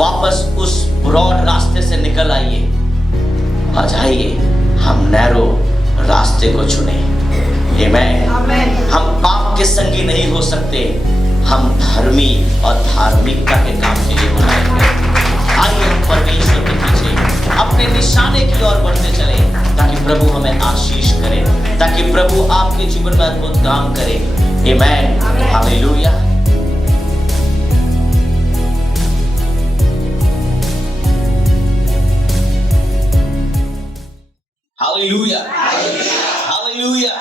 वापस उस ब्रॉड रास्ते से निकल आइए। आ जाइए, हम नैरो रास्ते को चुने। आमेन। हम पाप के संगी नहीं हो सकते, हम धर्मी और धार्मिकता के काम के लिए बनाए गए। आइए हम परमेश्वर के पीछे अपने निशाने की ओर बढ़ते चले, ताकि प्रभु हमें आशीष करे, ताकि प्रभु आपके जीवन में अद्भुत काम करे। Amen. Hallelujah. Hallelujah. Hallelujah.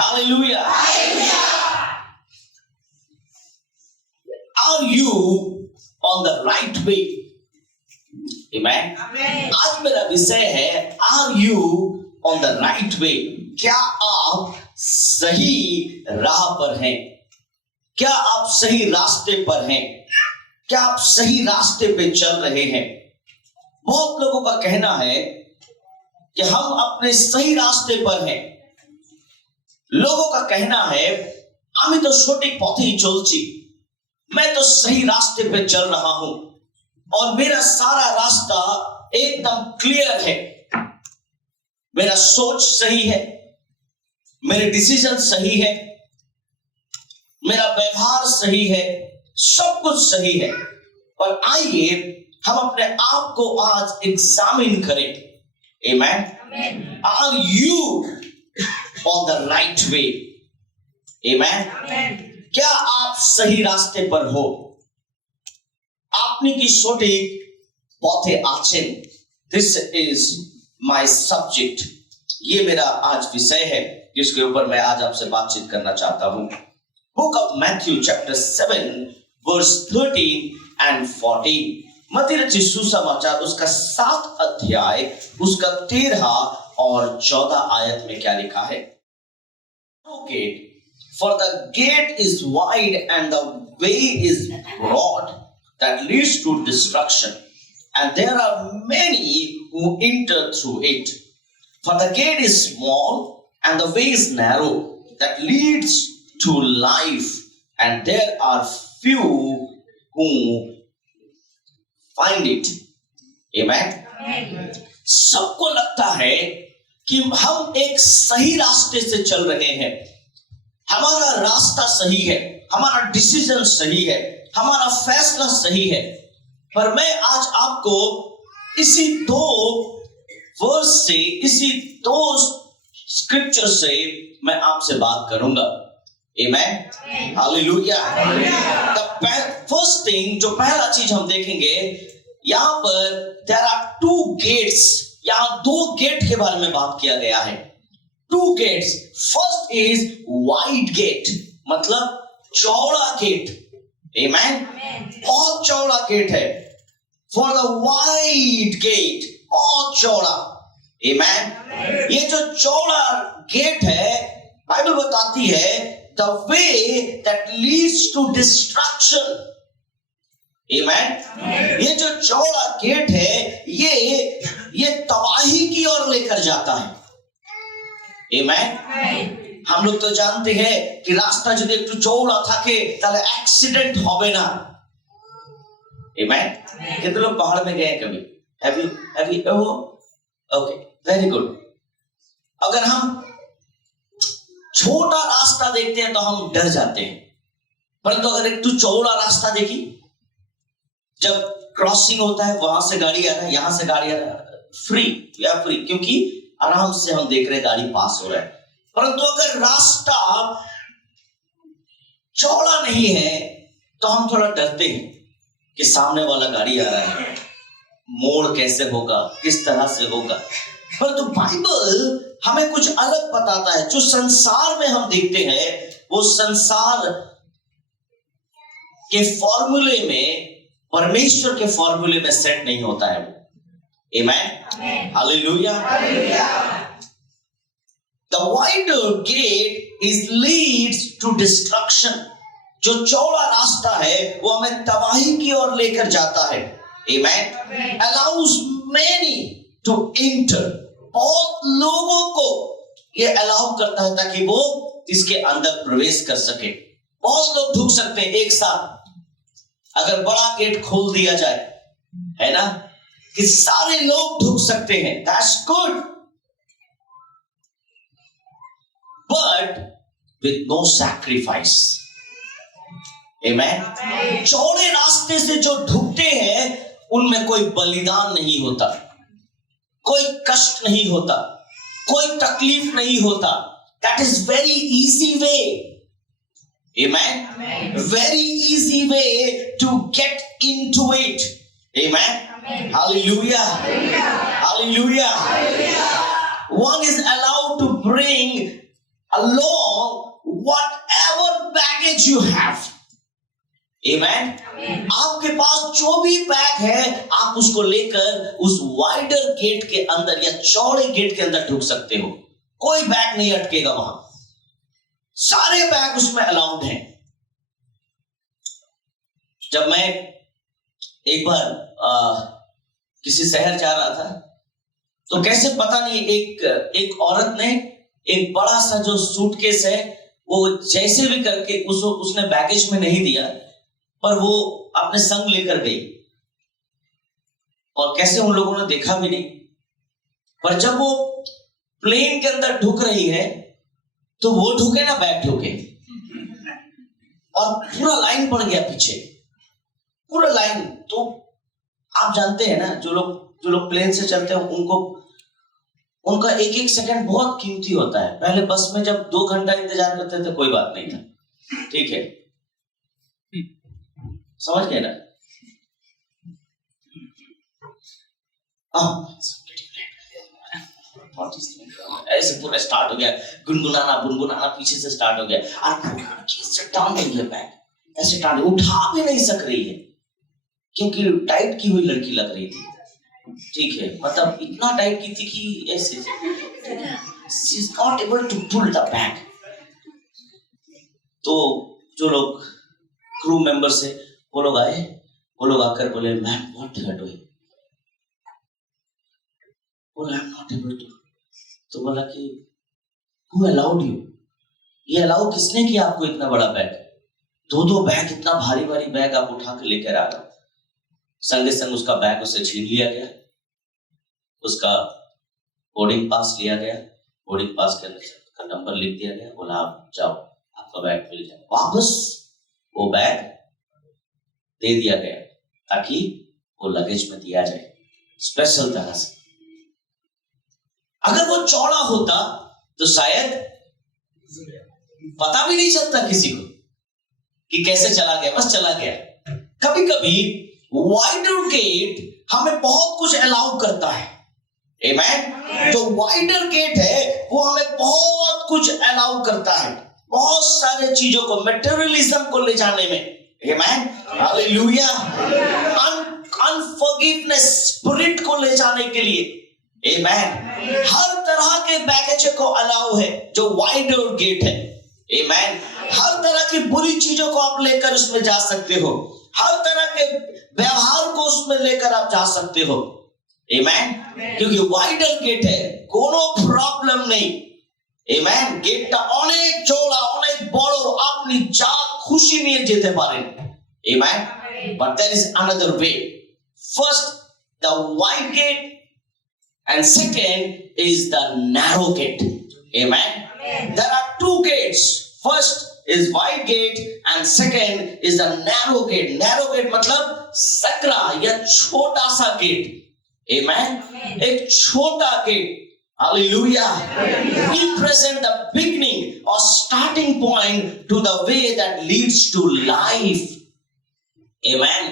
Hallelujah. Are you on the right way? Amen. आज मेरा विषय है Are you on the right way? क्या आप सही राह पर हैं? क्या आप सही रास्ते पर हैं? क्या आप सही रास्ते पे चल रहे हैं? बहुत लोगों का कहना है कि हम अपने सही रास्ते पर हैं। लोगों का कहना है আমি তো সঠিক পথেই চলছি, मैं तो सही रास्ते पे चल रहा हूं और मेरा सारा रास्ता एकदम क्लियर है। मेरा सोच सही है, मेरे डिसीजन सही है, मेरा व्यवहार सही है, सब कुछ सही है। पर आइए हम अपने आप को आज एग्जामिन करें। Amen. Are you on the right way? Amen. क्या आप सही रास्ते पर हो? आपने की सटीक पथे आছেন? This is my subject. ये मेरा आज विषय है जिसके ऊपर मैं आज आपसे बातचीत करना चाहता हूं। Book of Matthew chapter 7 verse 13 and 14. मत्ती रचित सुसमाचार उसका 7 अध्याय उसका 13 और 14 आयत में क्या लिखा है? For the gate is wide and the way is broad that leads to destruction, and there are many who enter through it. For the gate is small and the way is narrow that leads to life, and there are few who find it. Amen. सबको लगता है कि हम एक सही रास्ते से चल रहे हैं, हमारा रास्ता सही है, हमारा डिसीजन सही है, हमारा फैसला सही है। पर मैं आज आपको इसी 2 वर्स से, इसी 2 स्क्रिप्चर से मैं आपसे बात करूंगा। Amen. Hallelujah. The first thing, जो पहला चीज हम देखेंगे, यहाँ पर there are 2 gates. यहाँ 2 गेट के बारे में बात किया गया है। 2 gates. First is wide gate, मतलब चौड़ा गेट। Amen. बहुत चौड़ा गेट है। For the wide gate, बहुत चौड़ा। Amen. ये जो चौड़ा गेट है, बाइबल बताती है the way that leads to destruction. Amen. ये जो चौड़ा गेट है, ये तबाही की ओर लेकर जाता है। Amen. हम लोग तो जानते हैं कि रास्ता যদি একটু চौड़ा থাকে তাহলে एक्सीडेंट হবে না। Amen. कितने लोग पहाड़ में गए हैं कभी? Have you ever? Okay, very good. अगर हम छोटा रास्ता देखते हैं तो हम डर जाते हैं, परंतु अगर एक तो चौड़ा रास्ता देखी, जब क्रॉसिंग होता है, वहां से गाड़ी आ रहा है, यहां से गाड़ी आ रहा है, फ्री, क्योंकि आराम से हम देख रहे हैं गाड़ी पास हो रहा है। परंतु अगर रास्ता चौड़ा नहीं है तो हम थोड़ा डरते हैं कि सामने वाला गाड़ी आ रहा है, मोड़ कैसे होगा, किस तरह से होगा। परंतु बाइबल हमें कुछ अलग बताता है। जो संसार में हम देखते हैं वो संसार के फॉर्मूले में, परमेश्वर के फॉर्मूले में सेट नहीं होता है वो। Amen. Hallelujah. The wider gate leads to destruction. जो चौड़ा रास्ता है वो हमें तबाही की ओर लेकर जाता है। Amen. Allows many to enter. बहुत लोगों को ये अलाउ करता है ताकि वो इसके अंदर प्रवेश कर सके। बहुत लोग ढुक सकते हैं एक साथ, अगर बड़ा गेट खोल दिया जाए, है ना, कि सारे लोग ढुक सकते हैं, that's good, but with no sacrifice. Amen. चौड़े रास्ते से जो ढुकते हैं उनमें कोई बलिदान नहीं होता, कोई कष्ट नहीं होता, कोई तकलीफ नहीं होता। That is very easy way, amen, very easy way to get into it, amen, hallelujah, hallelujah. One is allowed to bring along whatever baggage you have, आमेन। आपके पास जो भी बैग है आप उसको लेकर उस वाइडर गेट के अंदर या चौड़े गेट के अंदर ढुक सकते हो, कोई बैग नहीं अटकेगा वहां, सारे बैग उसमें अलाउड हैं। जब मैं एक बार किसी शहर जा रहा था तो कैसे पता नहीं एक औरत ने एक बड़ा सा जो सूटकेस है वो जैसे भी करके उसने बैगेज में नहीं दिया, पर वो अपने संग लेकर गई, और कैसे उन लोगों ने देखा भी नहीं। पर जब वो प्लेन के अंदर ढुक रही है तो वो ढुके ना बैग ढुके, और पूरा लाइन पड़ गया पीछे, पूरा लाइन। तो आप जानते हैं ना, जो लोग प्लेन से चलते हैं उनका एक एक सेकंड बहुत कीमती होता है। पहले बस में जब 2 घंटा इंतजार करते थे कोई बात नहीं था, ठीक है, समझ गए ना। ऐसे पूरा स्टार्ट हो गया, गुनगुनाना पीछे से स्टार्ट हो गया, ऐसे टांग उठा भी नहीं सक रही है क्योंकि टाइट की हुई लड़की लग रही थी, ठीक है, मतलब इतना टाइट की थी कि ऐसे she is not able to pull the bag। तो जो लोग क्रू मेंबर से वो लोग आए, वो लोग आकर बोले ma'am what you are doing, बोला I am not able to. तो बोला कि हु अलाउड यू, ये अलाउ किसने किया आपको इतना बड़ा बैग, 2 बैग, इतना भारी भारी बैग आप उठा कर लेकर आ रहे हो। संगे संग उसका बैग उसे छीन लिया गया, उसका बोर्डिंग पास लिया गया, बोर्डिंग पास के अंदर का नंबर लिख दिया गया, बोला आप जाओ आपका बैग मिल जाए। वापस वो बैग दे दिया गया ताकि वो लगेज में दिया जाए स्पेशल तरह से। अगर वो चौड़ा होता तो शायद पता भी नहीं चलता किसी को कि कैसे चला गया, बस चला गया। कभी कभी वाइडर गेट हमें बहुत कुछ अलाउ करता है, आमेन। जो वाइडर गेट है वो हमें बहुत कुछ अलाउ करता है, बहुत सारे चीजों को, मटेरियलिज्म को ले जाने में, आमेन, हालेलुया, अनफॉरगिवनेस स्पिरिट को ले जाने के लिए, आमेन। हर तरह के बैगेज को अलाउ है जो वाइडर गेट है, आमेन। हर तरह की बुरी चीजों को आप लेकर उसमें जा सकते हो, हर तरह के व्यवहार को उसमें लेकर आप जा सकते हो, आमेन, क्योंकि वाइडर गेट है, कोनो प्रॉब्लम नहीं, आमेन। गेटটা অনেক চওড়া, অনেক বড়, আপনি যা খুশি নিয়ে যেতে পারেন, amen. But there is another way. First the wide gate and second is the narrow gate, amen. There are 2 gates. First is wide gate and second is the narrow gate. Narrow gate मतलब सकरा या छोटा सा gate, amen, एक छोटा gate, hallelujah, represent the beginning or starting point to the way that leads to life, amen.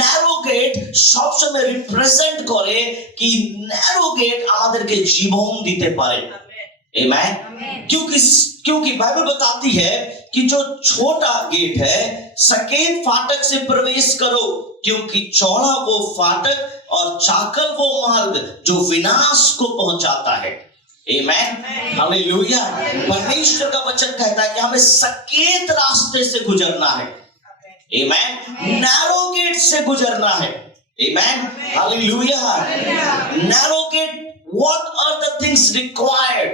narrow gate সব সময় represent করে कि narrow gate আমাদেরকে জীবন দিতে পারে, amen. क्योंकि बाइबल बताती है कि जो छोटा गेट है सकेत फाटक से प्रवेश करो, क्योंकि चौड़ा वो फाटक और चाकल वो मार्ग जो विनाश को पहुंचाता है, आमेन, हालेलुया। परमेश्वर का वचन कहता है कि हमें सकेत रास्ते से गुजरना है, आमेन, नैरो गेट से गुजरना है, amen, hallelujah. Narrow gate, what are the things required?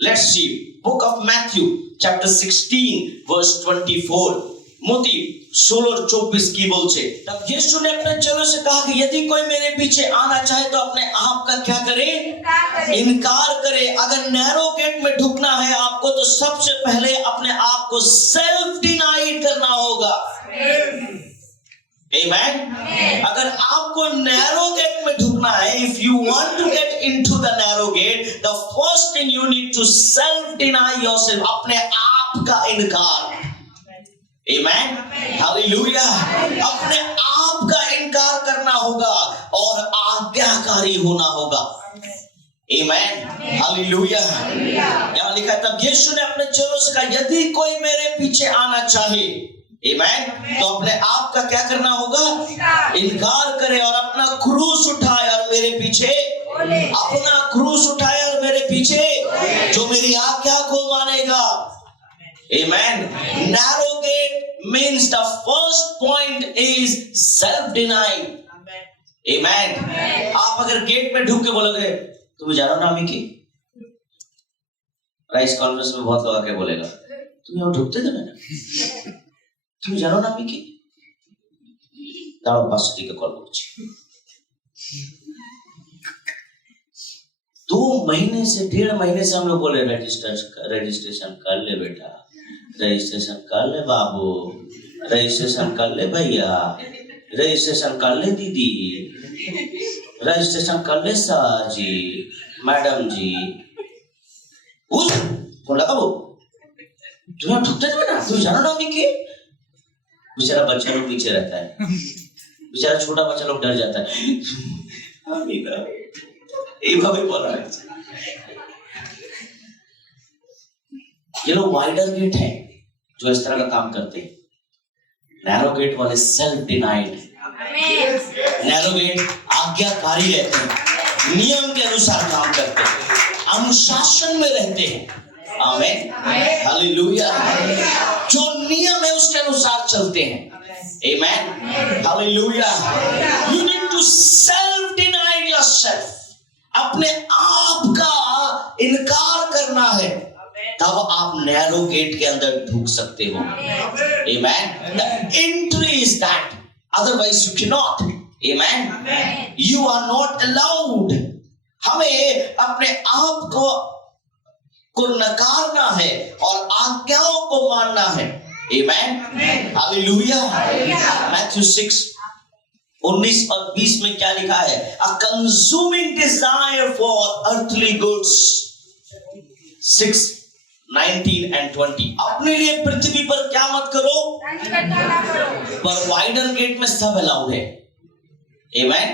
Let's see book of Matthew chapter 16 verse 24, मोती 16:24 की बोलছে तब यीशु ने अपने चेलों से कहा कि यदि कोई मेरे पीछे आना चाहे तो अपने आप का क्या करे, इनकार करे। अगर नैरो गेट में ढुकना है आपको तो सबसे पहले अपने आप को सेल्फ डिनाई करना होगा। Amen? अगर आपको नैरो गेट में ढुकना है, if you want to get into the narrow gate, the first thing you need to self deny yourself, अपने आप का इनकार। Amen? Hallelujah! अपने आप का इनकार करना होगा और आज्ञाकारी होना होगा। Amen? Hallelujah! यहाँ लिखा है तब यीशु ने अपने चेलों से कहा यदि कोई मेरे पीछे आना चाहे, Amen? तो अपने आप का क्या करना होगा, इनकार करे और अपना क्रूस उठाए और मेरे पीछे, अपना क्रूस उठाए और मेरे पीछे, जो मेरी आज्ञा को मानेगा। Amen? Narrow gate means the first point is self denying. Amen? आप अगर गेट में ढुक के बोलोगे तुम जानो ना मिकी, राइस कॉन्फ्रेंस में बहुत लोग आके बोलेगा तुम यहाँ ढुकते थे ना, तुम जानो ना मिकी, दाव पास ठीक है कॉल करছি। 2 महीने से 1.5 महीने से हम लोग बोले रजिस्ट्रेशन कर ले बेटा, रजिस्ट्रेशन कर ले बाबू, रजिस्ट्रेशन कर ले भैया, रजिस्ट्रेशन कर ले दीदी, रजिस्ट्रेशन कर ले सर जी, मैडम जी। उस बोला वो तुम्हें ढुकते थे ना, तुम जानो ना मिकी। बेचारा बच्चा लोग पीछे रहता है, बेचारा छोटा बच्चा लोग डर जाता है। बोला ये लोग वाइडर गेट है जो इस तरह का काम करते हैं। नैरो गेट वाले सेल्फ डिनाइड, नैरो गेट आज्ञाकारी रहते हैं, नियम के अनुसार काम करते हैं, अनुशासन में रहते हैं। आमीन, हालेलुया। जो नियम है उसके अनुसार चलते हैं। आमीन, hallelujah. You need to self deny yourself, अपने आप का इनकार करना है, तब आप नैरो गेट के अंदर ढुक सकते हो। Amen. The entry is that, otherwise you cannot. Amen. You are not allowed. हमें अपने आप को नकारना है और आज्ञाओं को मानना है। Amen. Hallelujah. Matthew 6 19 और 20 में क्या लिखा है? A consuming desire for earthly goods. 6 19 and 20 अपने लिए पृथ्वी पर क्या मत करो, पर वाइडर गेट में सब अलाउड है। Amen.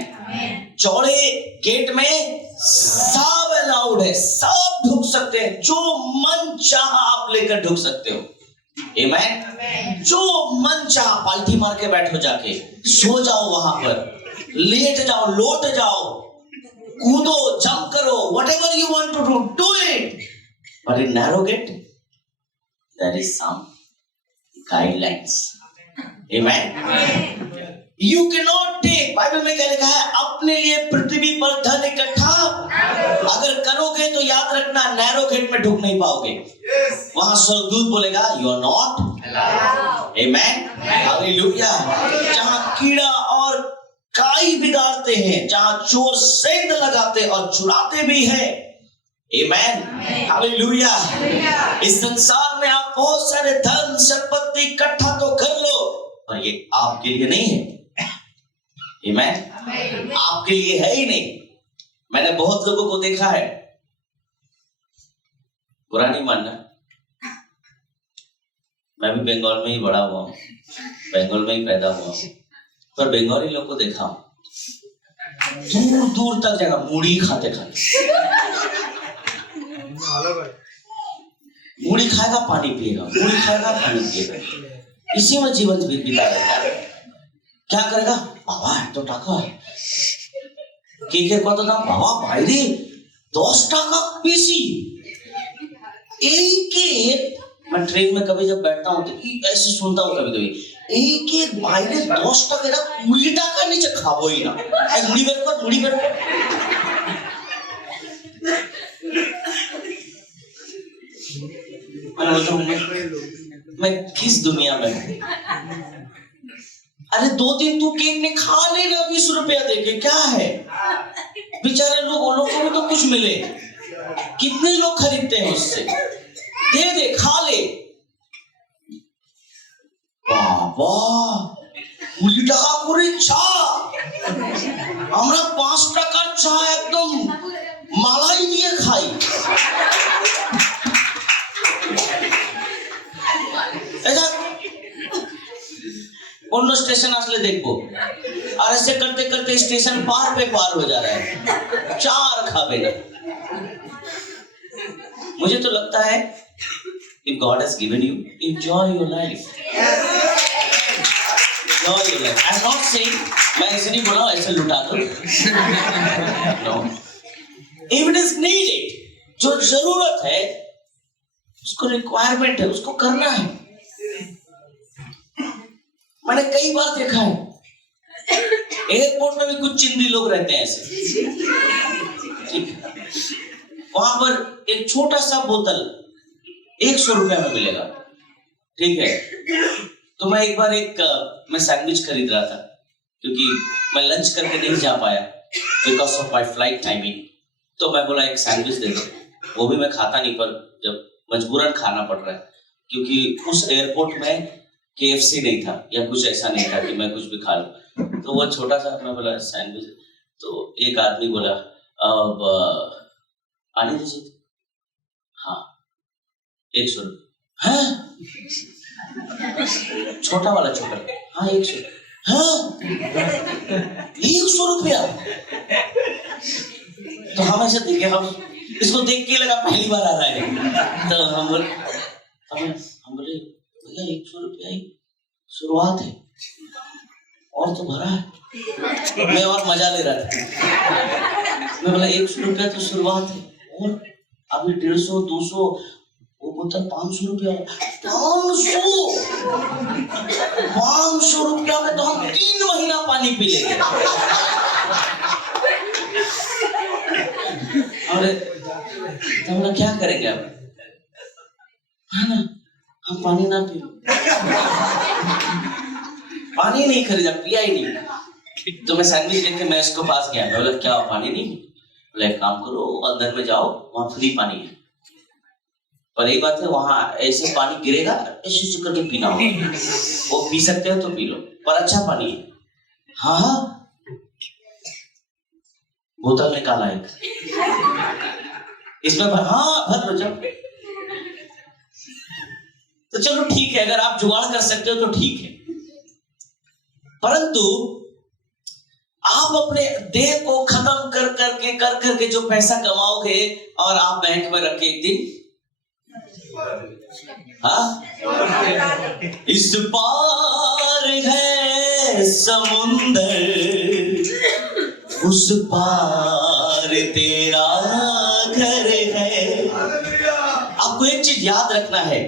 चौड़े गेट में सब अलाउड है, सब ढुक सकते हैं, जो मन चाहा आप लेकर ढुक सकते हो। Amen. जो मन चाहा पाल्टी मार के बैठो, जाके सो जाओ, वहां पर लेट जाओ, लौट जाओ, कूदो, जंप करो, whatever you want to do it. But in narrow gate, there is some guidelines. Amen. You cannot take, Bible में क्या लिखा है, अपने लिए पृथ्वी पर धन इकट्ठा अगर करोगे तो याद रखना नैरो गेट में ढुक नहीं पाओगे। वहां स्वर्गदूत बोलेगा you are not allowed. Amen. Hallelujah. जहां कीड़ा और काई बिगाड़ते हैं, जहां चोर सेंध लगाते और चुराते भी हैं। Amen. Hallelujah. इस संसार में आप बहुत सारे धन संपत्ति इकट्ठा तो कर लो, पर ये आपके लिए नहीं है। Amen. आपके लिए है ही नहीं। मैंने बहुत लोगों को देखा है, बुरा नहीं मानना, मैं भी बंगाल में ही बड़ा हुआ हूँ, बंगाल में ही पैदा हुआ हूँ, पर बंगाली लोग को देखा दूर दूर तक जगह मूढ़ी खाते मूढ़ी खाएगा, पानी पिएगा, मूढ़ी खाएगा, पानी पिएगा, इसी में जीवन बिता रहता है। क्या करेगा बाबा, तो टाका केकेर कत दाम बाबा, বাইরে 10 টাকা বেশি। एक एक मैं ट्रेन में कभी जब बैठता हूँ तो ऐसे सुनता हूँ कभी कभी एक एक বাইরে 10 টাকা, এরা 20 টাকা নিচে খাবোই না। এক মুড়ি বের কর, মুড়ি বের কর। मैं बोलता हूँ मैं किस दुनिया में हूं? अरे 2 दिन तू केक ने खा लेना 20 रुपया देके, क्या है? बेचारे लोगों को भी तो कुछ मिले। कितने लोग खरीदते हैं उससे, दे दे खा ले। बाबा 20 টাকা করে চা, আমরা 5 টাকার চা একদম মালাই দিয়ে খাই। ऐसा অন্য স্টেশন আসলে দেখবো, আর ऐसे करते करते स्टेशन पार पे पार हो जा रहा है, चार खाबे ना। मुझे तो लगता है if God has given you, enjoy your life. Enjoy your life. I'm not saying मैं ऐसे नहीं बोला ऐसे लुटा दो। No. If it is needed, जो जरूरत है, उसको रिक्वायरमेंट है, उसको करना है। मैंने कई बार देखा है, एयरपोर्ट में भी कुछ चिंदी लोग रहते हैं ऐसे, ठीक है? वहां पर एक छोटा सा बोतल 100 रुपया में मिलेगा, ठीक है? तो मैं एक बार मैं सैंडविच खरीद रहा था, क्योंकि मैं लंच करके नहीं जा पाया because of my flight timing. तो मैं बोला एक सैंडविच दे दो, वो भी मैं खाता नहीं, पर जब मजबूरन खाना पड़ रहा है, क्योंकि उस एयरपोर्ट में KFC नहीं था या कुछ ऐसा नहीं था कि मैं कुछ भी खा लूं। तो वो छोटा सा मैं बोला सैंडविच, तो एक आदमी बोला अब आने दीजिए। हाँ 100 रुपये। हाँ छोटा वाला छोटा, हाँ 100। हाँ 100 रुपया। तो हम ऐसे देखे, हम इसको देख के लगा पहली बार आ रहा है। तो हम बोले भैया 100 रुपया ही शुरुआत है, और तो भरा है। मैं और मजा ले रहा था, मैं बोला 100 रुपया तो शुरुआत है, और अभी 150, 200, वो बोतल 500 रुपया। 500 रुपया में तो हम 3 महीना पानी पी लेंगे। अरे तो हम क्या करेंगे अब, है ना? हम पानी ना पी, पानी नहीं खरीदा, पिया ही नहीं। तो मैं सैंडविच लेके मैं इसको पास गया, मैं बोला क्या पानी नहीं? बोला एक काम करो, अंदर में जाओ, वहां फ्री पानी है। पर एक बात है, वहां ऐसे पानी गिरेगा, ऐसे करके पीना होगा। वो पी सकते हो तो पी लो, पर अच्छा पानी है। हाँ हाँ, बोतल निकाला एक, इसमें भर लो जब। तो चलो ठीक है, अगर आप जुगाड़ कर सकते हो तो ठीक है, परंतु आप अपने देह को खत्म कर करके जो पैसा कमाओगे और आप बैंक में रख के एक दिन, हाँ इस पार है समुंदर, उस पार तेरा घर है। आपको एक चीज याद रखना है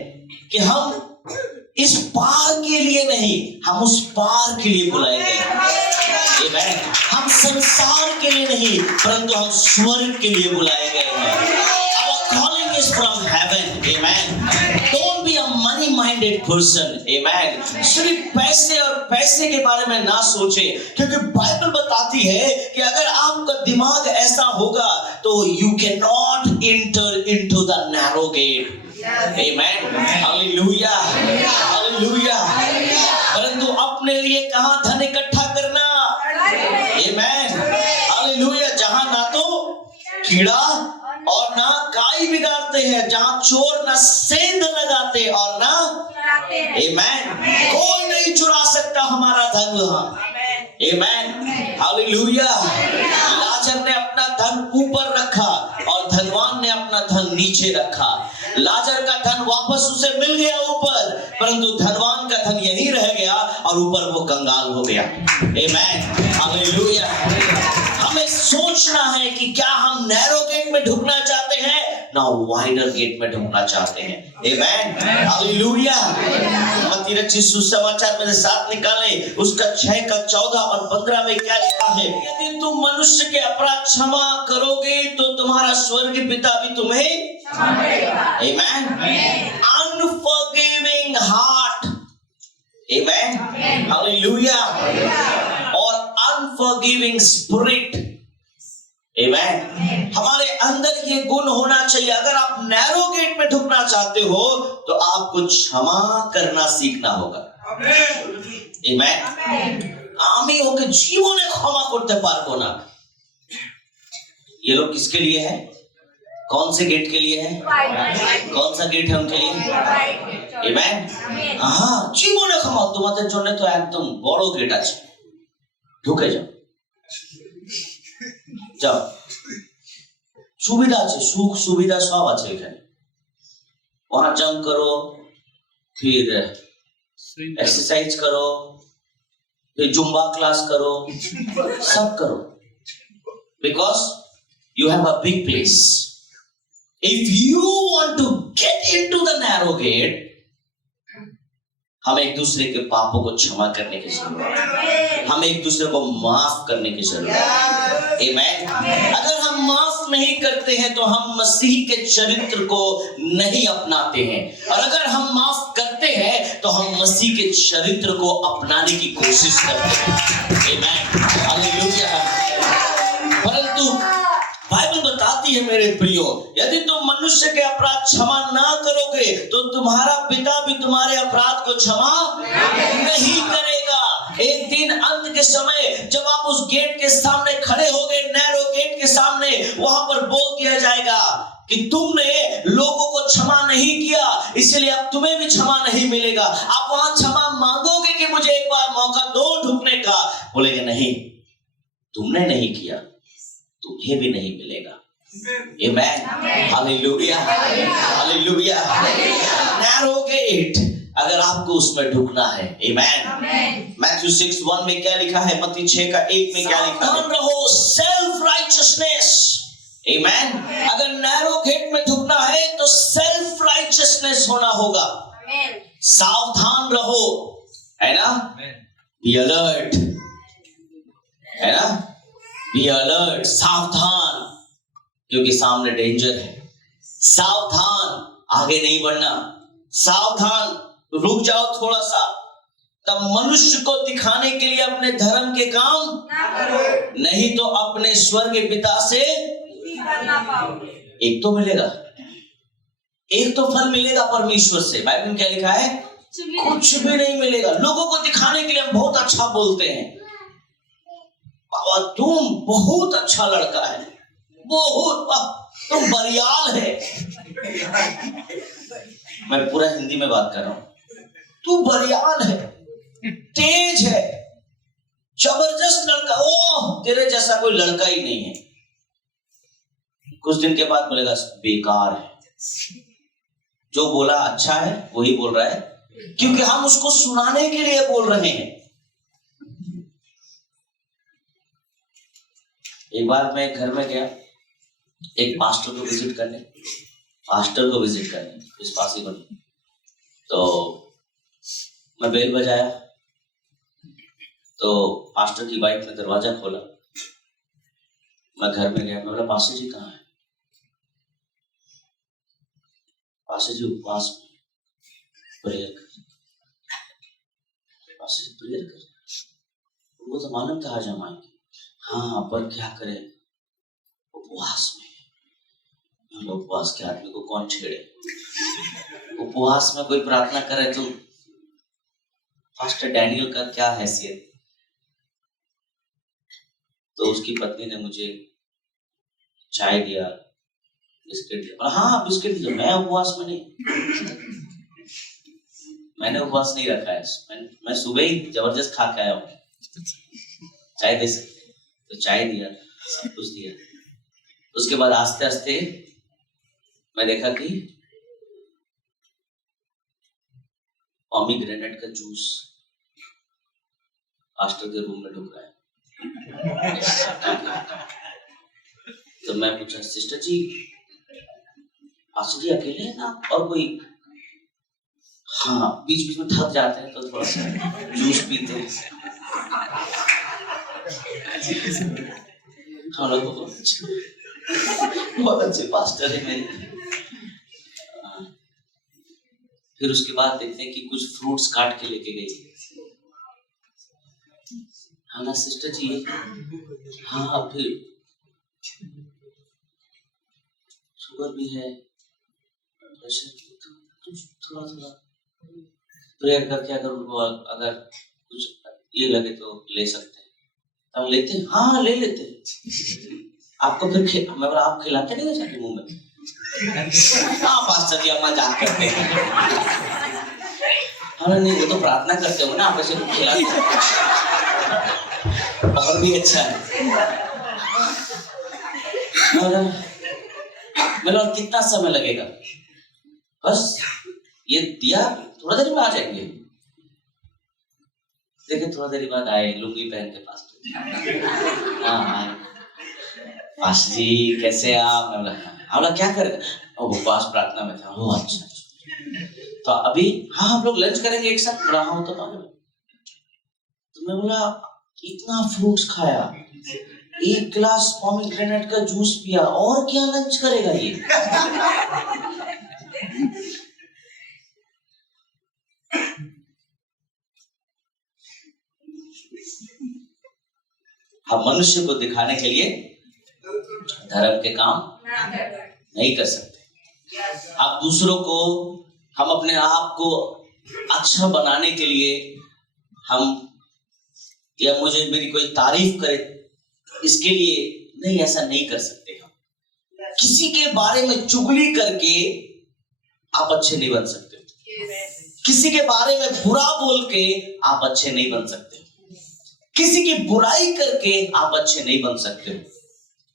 कि हम इस पार के लिए नहीं, हम उस पार के लिए बुलाए गए। आमीन। हम संसार के लिए नहीं, परंतु हम स्वर्ग के लिए बुलाए गए हैं। Our calling is from heaven. Amen. Don't be a money-minded person. Amen. सिर्फ पैसे और पैसे के बारे में ना सोचे, क्योंकि बाइबल बताती है कि अगर आपका दिमाग ऐसा होगा तो you cannot enter into the narrow gate. Amen. Hallelujah. Hallelujah. परंतु अपने लिए कहाँ धन इकट्ठा करना? Amen. Hallelujah. जहाँ ना तो कीड़ा और ना काई बिगाड़ते हैं, जहाँ चोर ना सेंध लगाते और ना, Amen. कोई नहीं चुरा सकता हमारा धन वहाँ। Amen. Hallelujah. लाजर ने अपना धन ऊपर रखा और धनवान ने अपना धन नीचे रखा। लाजर का धन वापस उसे मिल गया ऊपर, परंतु धनवान का धन यहीं रह गया और ऊपर वो कंगाल हो गया। Amen. Hallelujah. हमें सोचना है कि क्या हम नैरो गेट में ढुकना चाहते हैं? नाउ वाइडर गेट में ढूंढना चाहते हैं। आमेन, हालेलुया। मत्ती रचित सुसमाचार मेरे साथ निकालें, उसका 6 का 14 और 15 में क्या लिखा है? यदि तुम मनुष्य के अपराध क्षमा करोगे तो तुम्हारा स्वर्गीय पिता भी तुम्हें क्षमा करेगा। आमेन। अनफॉरगिविंग हार्ट, आमेन, हालेलुया, और अनफॉरगिविंग स्पिरिट, आमेन। हमारे अंदर ये गुण होना चाहिए। अगर आप नैरो गेट में ढुकना चाहते हो तो आपको क्षमा करना सीखना होगा। आमेन। आमी होके जीवने क्षमा करते पारबो ना। ये लोग किसके लिए है? कौन से गेट के लिए है? कौन सा गेट है उनके लिए? आमेन। हाँ, जीवने क्षमा तुम्हारे জন্য তো একদম বড় গেট আছে, ঢুকে যাও, যাও, সুবিধা আছে, সুখ সুবিধা সব আছে এখানে। वहां जंप करो, फिर एक्सरसाइज करो, फिर जुम्बा क्लास करो, सब करो, because you have a big place. If you want to get into the narrow gate, हमें एक दूसरे के पापों को क्षमा करने की जरूरत है, हमें एक दूसरे को माफ करने की जरूरत है। आमेन। अगर हम माफ नहीं करते हैं तो हम मसीह के चरित्र को नहीं अपनाते हैं, और अगर हम माफ करते हैं तो हम मसीह के चरित्र को अपनाने की कोशिश करते हैं। आमेन, हालेलुया। परंतु बाइबल बताती है मेरे प्रियो, यदि तुम मनुष्य के अपराध क्षमा ना करोगे तो तुम्हारा पिता भी तुम्हारे अपराध को क्षमा नहीं करेगा। एक दिन अंत के समय जब आप उस गेट के सामने खड़े होगे, नैरो गेट के सामने, वहां पर बोल दिया जाएगा कि तुमने लोगों को क्षमा नहीं किया, इसलिए अब तुम्हें भी क्षमा नहीं मिलेगा। आप वहां क्षमा मांगोगे कि मुझे एक बार मौका दो ढुकने का, बोलेंगे नहीं, तुमने नहीं किया, तुम्हें भी नहीं मिलेगा। आमेन, हालेलुया, हालेलुया। नैरो गेट, अगर आपको उसमें ढुकना है। आमेन। मैथ्यू 6:1 में क्या लिखा है? मत्ती 6 का 1 में क्या लिखा है? रहो सेल्फ राइचियसनेस। आमेन। अगर नैरो गेट में ढुकना है तो सेल्फ राइचियसनेस होना होगा। सावधान रहो, है ना? बी अलर्ट, है ना? बी अलर्ट, सावधान, क्योंकि सामने डेंजर है। सावधान, आगे नहीं बढ़ना, सावधान, रुक जाओ थोड़ा सा। तब मनुष्य को दिखाने के लिए अपने धर्म के काम नहीं तो अपने स्वर्गीय पिता से एक तो मिलेगा, एक तो फल मिलेगा परमेश्वर से। बाइबल में क्या लिखा है? कुछ भी नहीं मिलेगा। लोगों को दिखाने के लिए हम बहुत अच्छा बोलते हैं, बाबा तुम बहुत अच्छा लड़का है, बहुत, तुम बरियाल है। मैं पूरा हिंदी में बात कर रहा हूं। तू बरियाल है, तेज है, जबरदस्त लड़का, ओह तेरे जैसा कोई लड़का ही नहीं है। कुछ दिन के बाद बोलेगा बेकार है। जो बोला अच्छा है वही बोल रहा है, क्योंकि हम उसको सुनाने के लिए बोल रहे हैं। एक बार मैं घर में गया, एक पास्टर को विजिट करने, विश्वासी को नहीं। तो मैं बेल बजाया तो पास्टर की वाइफ ने दरवाजा खोला। मैं घर में गया, मैं बोला पास्टर जी कहाँ है? पास्टर जी उपवास में प्रेयर कर, पास्टर जी प्रेयर कर। उनको तो मालूम था आज हम आएंगे। हाँ, पर क्या करे, उपवास में। उपवास के आदमी को कौन छेड़े? उपवास में कोई प्रार्थना करे तो पास्टर डैनियल का क्या हैसियत? तो उसकी पत्नी ने मुझे चाय दिया, बिस्किट दिया। हाँ बिस्किट दिया, मैं उपवास में नहीं, मैंने उपवास नहीं रखा है। मैं सुबह ही जबरदस्त खा के आया हूँ। चाय दे सकते, तो चाय दिया, सब कुछ दिया। उसके बाद आस्ते आस्ते मैं देखा कि पोमीग्रेनेट का जूस पास्टर के रूम में ढुक रहा है। तो मैं पूछा सिस्टर जी पास्टर जी अकेले हैं ना और कोई? हाँ, बीच बीच में थक जाते हैं तो थोड़ा सा जूस पीते हैं। हम लोग बहुत अच्छे पास्टर है मेरे। फिर उसके बाद देखते हैं कि कुछ फ्रूट्स काट के लेके गई। हाँ ना सिस्टर जी, हाँ फिर शुगर भी है, थोड़ा थोड़ा प्रेयर करके अगर उनको अगर कुछ ये लगे तो ले सकते हैं। हम लेते हैं, हाँ ले लेते हैं। आपको फिर मैं बोला आप खिलाते नहीं हो जाके मुंह में? हाँ पास्टर जी हम मजाक करते हैं। हाँ नहीं वो तो प्रार्थना करते हो ना, आप ऐसे खिलाते और भी अच्छा है। बोला और कितना समय लगेगा? बस ये दिया, थोड़ा देर में आ जाएंगे। देखे थोड़ा देर बाद आए लुंगी पहन के पास्टर। हाँ पास्टर जी कैसे आप? मैं बोला क्या कर रहे? उपवास प्रार्थना में था। ओह अच्छा, तो अभी हाँ हम लोग लंच करेंगे एक साथ। बोला हाँ तो मैं बोला इतना फ्रूट्स खाया, 1 गिलास पोमीग्रेनेट का जूस पिया, और क्या लंच करेगा ये? हम मनुष्य को दिखाने के लिए धर्म के काम नहीं कर सकते। आप दूसरों को, हम अपने आप को अच्छा बनाने के लिए हम, या मुझे मेरी कोई तारीफ करे इसके लिए नहीं, ऐसा नहीं कर सकते। हम किसी के बारे में चुगली करके आप अच्छे नहीं बन सकते। किसी के बारे में बुरा बोल के आप अच्छे नहीं बन सकते। किसी की बुराई करके आप अच्छे नहीं बन सकते हो।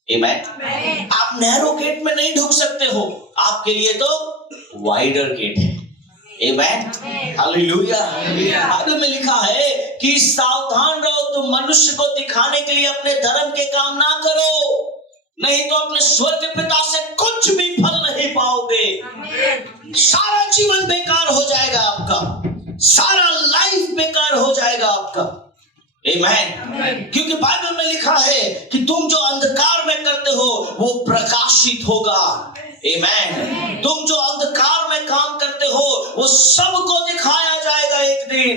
आमेन। आप नैरो गेट में नहीं ढुक सकते हो, आपके लिए तो वाइडर गेट है। Amen, hallelujah. बाइबल में लिखा है कि सावधान रहो, तुम मनुष्य को दिखाने के लिए अपने धर्म के काम ना करो, नहीं तो अपने स्वर्ग पिता से कुछ भी फल नहीं पाओगे। सारा जीवन बेकार हो जाएगा आपका, सारा लाइफ बेकार हो जाएगा आपका। आमेन। क्योंकि बाइबल में लिखा है कि तुम जो अंधकार में करते हो वो प्रकाशित होगा। आमेन। तुम जो अंधकार में काम करते हो वो सबको दिखाया जाएगा एक दिन।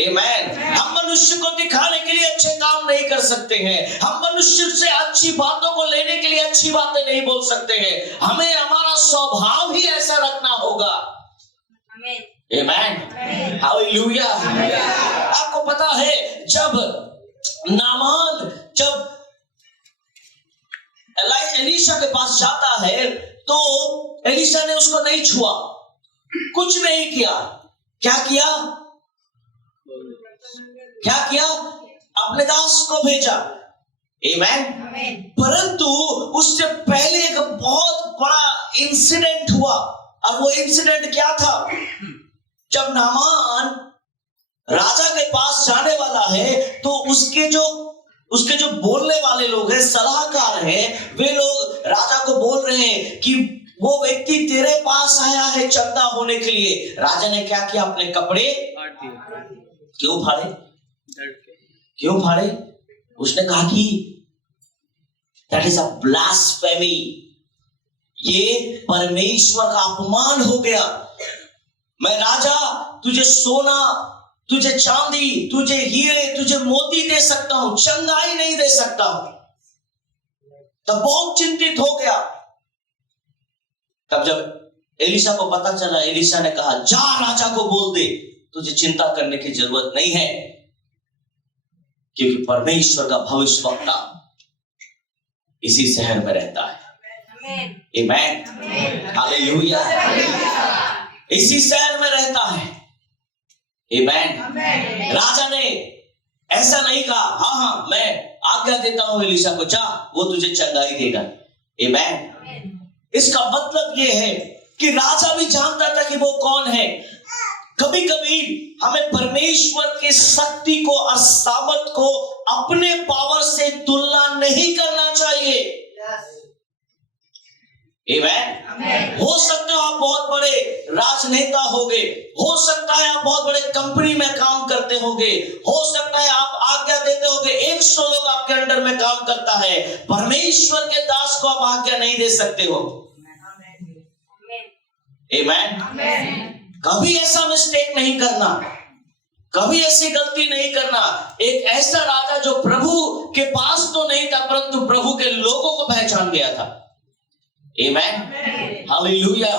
आमेन। हम मनुष्य को दिखाने के लिए अच्छे काम नहीं कर सकते हैं, हम मनुष्य से अच्छी बातों को लेने के लिए अच्छी बातें नहीं बोल सकते हैं। हमें हमारा स्वभाव ही ऐसा रखना होगा। आमेन, हालेलुया। आपको पता है जब नामान जब एलीशा के पास जाता है तो एलीशा ने उसको नहीं छुआ, कुछ नहीं किया। क्या किया? अपने दास को भेजा। आमेन। परंतु उससे पहले एक बहुत बड़ा इंसिडेंट हुआ, और वो इंसिडेंट क्या था? जब नामान राजा के पास जाने वाला है तो उसके जो बोलने वाले लोग हैं, सलाहकार हैं, वे लोग राजा को बोल रहे हैं कि वो व्यक्ति तेरे पास आया है चंदा होने के लिए। राजा ने क्या किया? अपने कपड़े क्यों फाड़े? उसने कहा कि दैट इज अ ब्लास्फेमी, ये परमेश्वर का अपमान हो गया। मैं राजा तुझे सोना, तुझे चांदी, तुझे हीरे, तुझे मोती दे सकता हूं, चंगाई नहीं दे सकता हूं। तब बहुत चिंतित हो गया। तब जब एलीशा को पता चला, एलीशा ने कहा जा राजा को बोल दे, तुझे चिंता करने की जरूरत नहीं है, क्योंकि परमेश्वर का भविष्यवक्ता इसी शहर में रहता है। Amen, hallelujah. इसी शहर में रहता है। आमेन। राजा ने ऐसा नहीं कहा हाँ मैं आज्ञा देता हूं एलीशा को, जा वो तुझे चंगाई देगा। आमेन। इसका मतलब ये है कि राजा भी जानता था कि वो कौन है। कभी कभी हमें परमेश्वर की शक्ति को और सामर्थ को अपने पावर से तुलना नहीं करना चाहिए। आमेन। हो सकता है आप बहुत बड़े राजनेता होगे, हो सकता है आप बहुत बड़े कंपनी में काम करते होगे, हो सकता है आप आज्ञा देते होगे, 100 लोग आपके अंडर में काम करता है, परमेश्वर के दास को आप आज्ञा नहीं दे सकते हो। आमेन। कभी ऐसा मिस्टेक नहीं करना, कभी ऐसी गलती नहीं करना। एक ऐसा राजा जो प्रभु के पास तो नहीं था परंतु प्रभु के लोगों को पहचान गया था। आमेन, हालेलुया।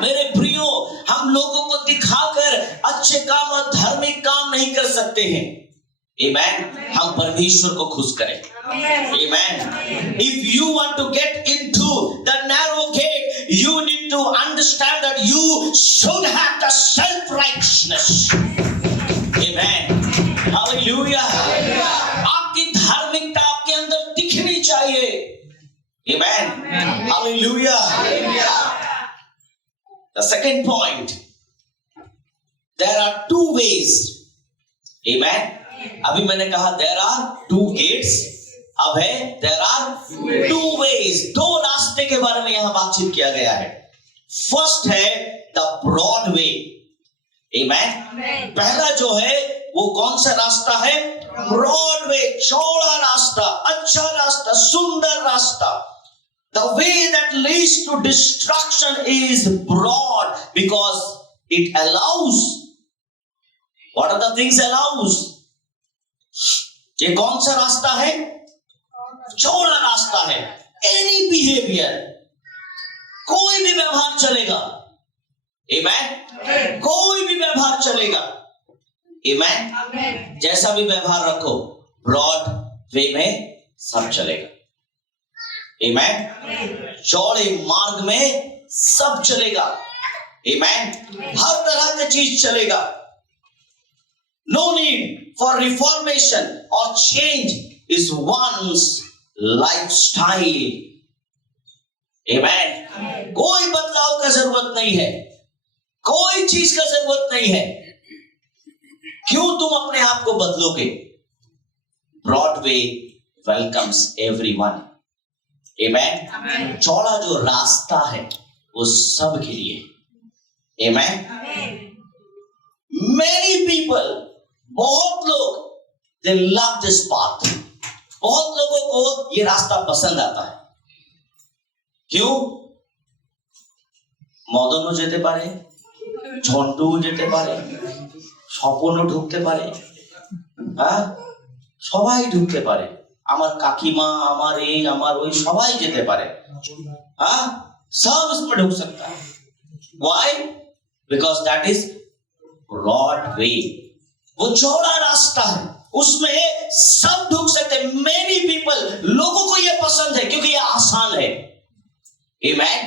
मेरे प्रियो, हम लोगों को दिखाकर अच्छे काम और धार्मिक काम नहीं कर सकते हैं। आमेन, हम परमेश्वर को खुश करें। Amen. If you want to get into the narrow gate, you need to understand that you should have the self-righteousness. Amen. Hallelujah. आपकी धार्मिकता आपके अंदर दिखनी चाहिए। Amen. Hallelujah. The second point, there are two ways. Amen. अभी मैंने कहा there are two gates, अब है there are two ways, दो रास्ते के बारे में यहां बातचीत किया गया है। फर्स्ट है the broad way, amen। पहला जो है वो कौन सा रास्ता है? broad way, चौड़ा रास्ता, अच्छा रास्ता, सुंदर रास्ता। The way that leads to destruction is broad because it allows, what are the things allows? ये कौन सा रास्ता है? चौड़ा रास्ता है। एनी बिहेवियर, कोई भी व्यवहार चलेगा। आमेन, कोई भी व्यवहार चलेगा। आमेन, जैसा भी व्यवहार रखो, ब्रॉड वे में सब चलेगा। आमेन, चौड़े मार्ग में सब चलेगा। आमेन, हर तरह की चीज चलेगा। No need for reformation or change is one's lifestyle. Amen. कोई बदलाव का जरूरत नहीं है, कोई चीज का जरूरत नहीं है। क्यों तुम अपने आप को बदलोगे? Broadway welcomes everyone. Amen. चौड़ा जो रास्ता है वो सब के लिए। Amen. Many people, बहुत लोग, they love this path. बहुत लोगों को ये रास्ता पसंद आता है। क्यों? मदनও যেতে পারে, ঝন্টুও যেতে পারে, স্বপনও ঢুকতে পারে, হ্যাঁ, সবাই ঢুকতে পারে। আমার কাকিমা, আমার এই, আমার ওই, সবাই যেতে পারে। हाँ, सब इसमें ढुक सकता है। Why? Because that is broad way. वो चौड़ा रास्ता है, उसमें सब ढुक सकते हैं। Many people, लोगों को ये पसंद है क्योंकि ये आसान है। Amen.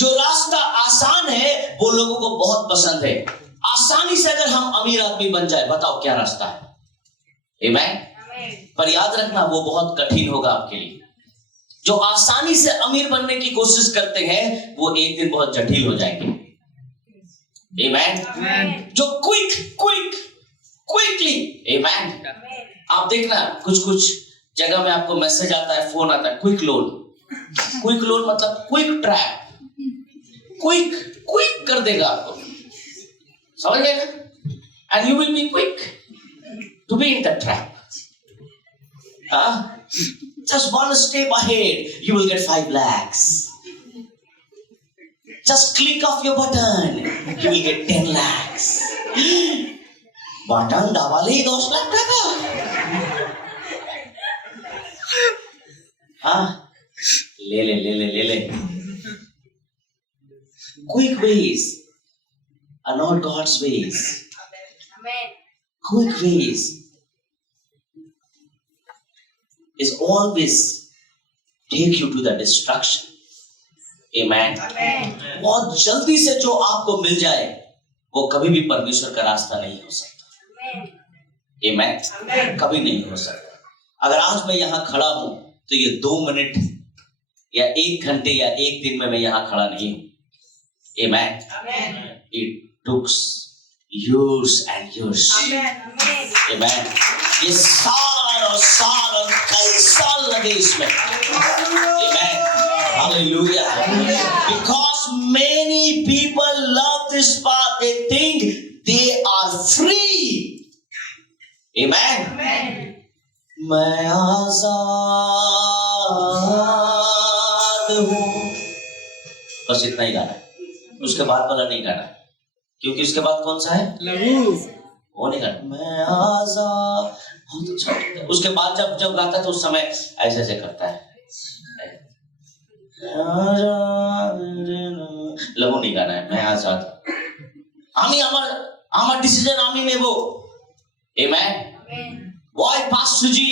जो रास्ता आसान है वो लोगों को बहुत पसंद है। आसानी से अगर हम अमीर आदमी बन जाए, बताओ क्या रास्ता है? Amen. पर याद रखना वो बहुत कठिन होगा आपके लिए। जो आसानी से अमीर बनने की कोशिश करते हैं वो एक दिन बहुत जटिल हो जाएंगे। Amen. जो क्विकली, amen. आप देखना कुछ जगह में आपको मैसेज आता है, फोन आता है, क्विक लोन मतलब क्विक ट्रैप, क्विक कर देगा आपको, समझ गए ना? And you will be quick to be in that trap. Just one step ahead, you will get 5 lakhs. Just click off your button, you will get 10 lakhs. Button दबाले 10 लाख টাকা। हाँ, ले। Quick ways are not God's ways. Amen. Quick ways is always take you to the destruction. Amen. बहुत जल्दी से जो आपको मिल जाए वो कभी भी परमेश्वर का रास्ता नहीं हो सकता। Amen. कभी नहीं हो सकता। अगर आज मैं यहाँ खड़ा हूं तो ये 2 मिनट या 1 घंटे या 1 दिन में मैं यहाँ खड़ा नहीं हूं। Amen. It took years and years. Amen. ये साल और कई साल लगे इसमें। Amen. Hallelujah. because many people love this path, they think they are free. Amen. Amen. मैं आजाद हूँ, बस इतना ही गाना है, उसके बाद वाला नहीं गाना है, क्योंकि उसके बाद कौन सा है, लघु, वो नहीं गाना। मैं आजाद, बहुत अच्छा लगता है। उसके बाद जब गाता है तो उस समय ऐसे ऐसे करता है, लघु नहीं गाना है, मैं आजाद। আমি আমার ডিসিশন আমি নেব। Amen. Why पास्टर जी,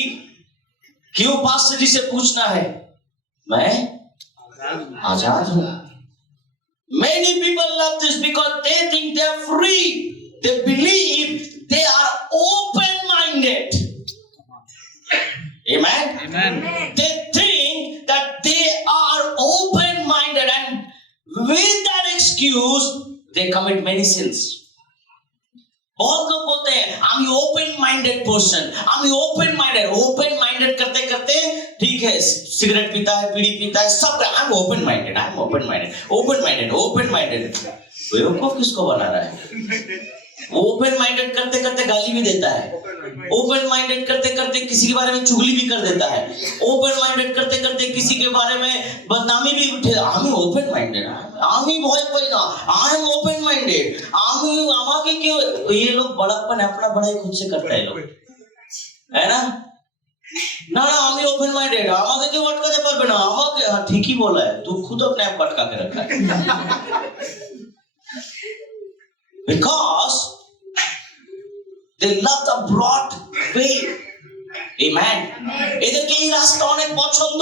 क्यों पास्टर जी से पूछना है? मैं आजाद हूँ। Many people love this because they think they are free. They believe they are open-minded. Amen. Amen. They think that they are open-minded, and with that excuse they commit many sins. बहुत लोग बोलते हैं I'm open-minded person, I'm open-minded, open-minded करते करते ठीक है, cigarette पीता है, बीड़ी पीता है, सब I'm open-minded, I'm open-minded, open-minded, open-minded। बेवकूफ किसको बना रहा है? ओपन माइंडेड करते करते गाली भी देता है, ओपन माइंडेड करते करते किसी के बारे में चुगली भी कर देता है, ओपन माइंडेड करते करते किसी के बारे में बदनामी भी उठे। আমি ওপেন মাইন্ডেড, আমি ভয় পাই না, आई एम ओपन माइंडेड, আমি আমাকে কেউ, ये लोग बड़प्पन अपना बड़ाई खुद से करता है लोग, है ना? না না আমি ওপেন মাইন্ডেড, আমাকে কেউ আটকাতে পারবে না, আমাকে, हाँ ठीक ही बोला है, तू खुद अपने आप अटका के रखा है। Because they love the broad way. Amen. এদেরকে এই রাস্তা অনেক পছন্দ।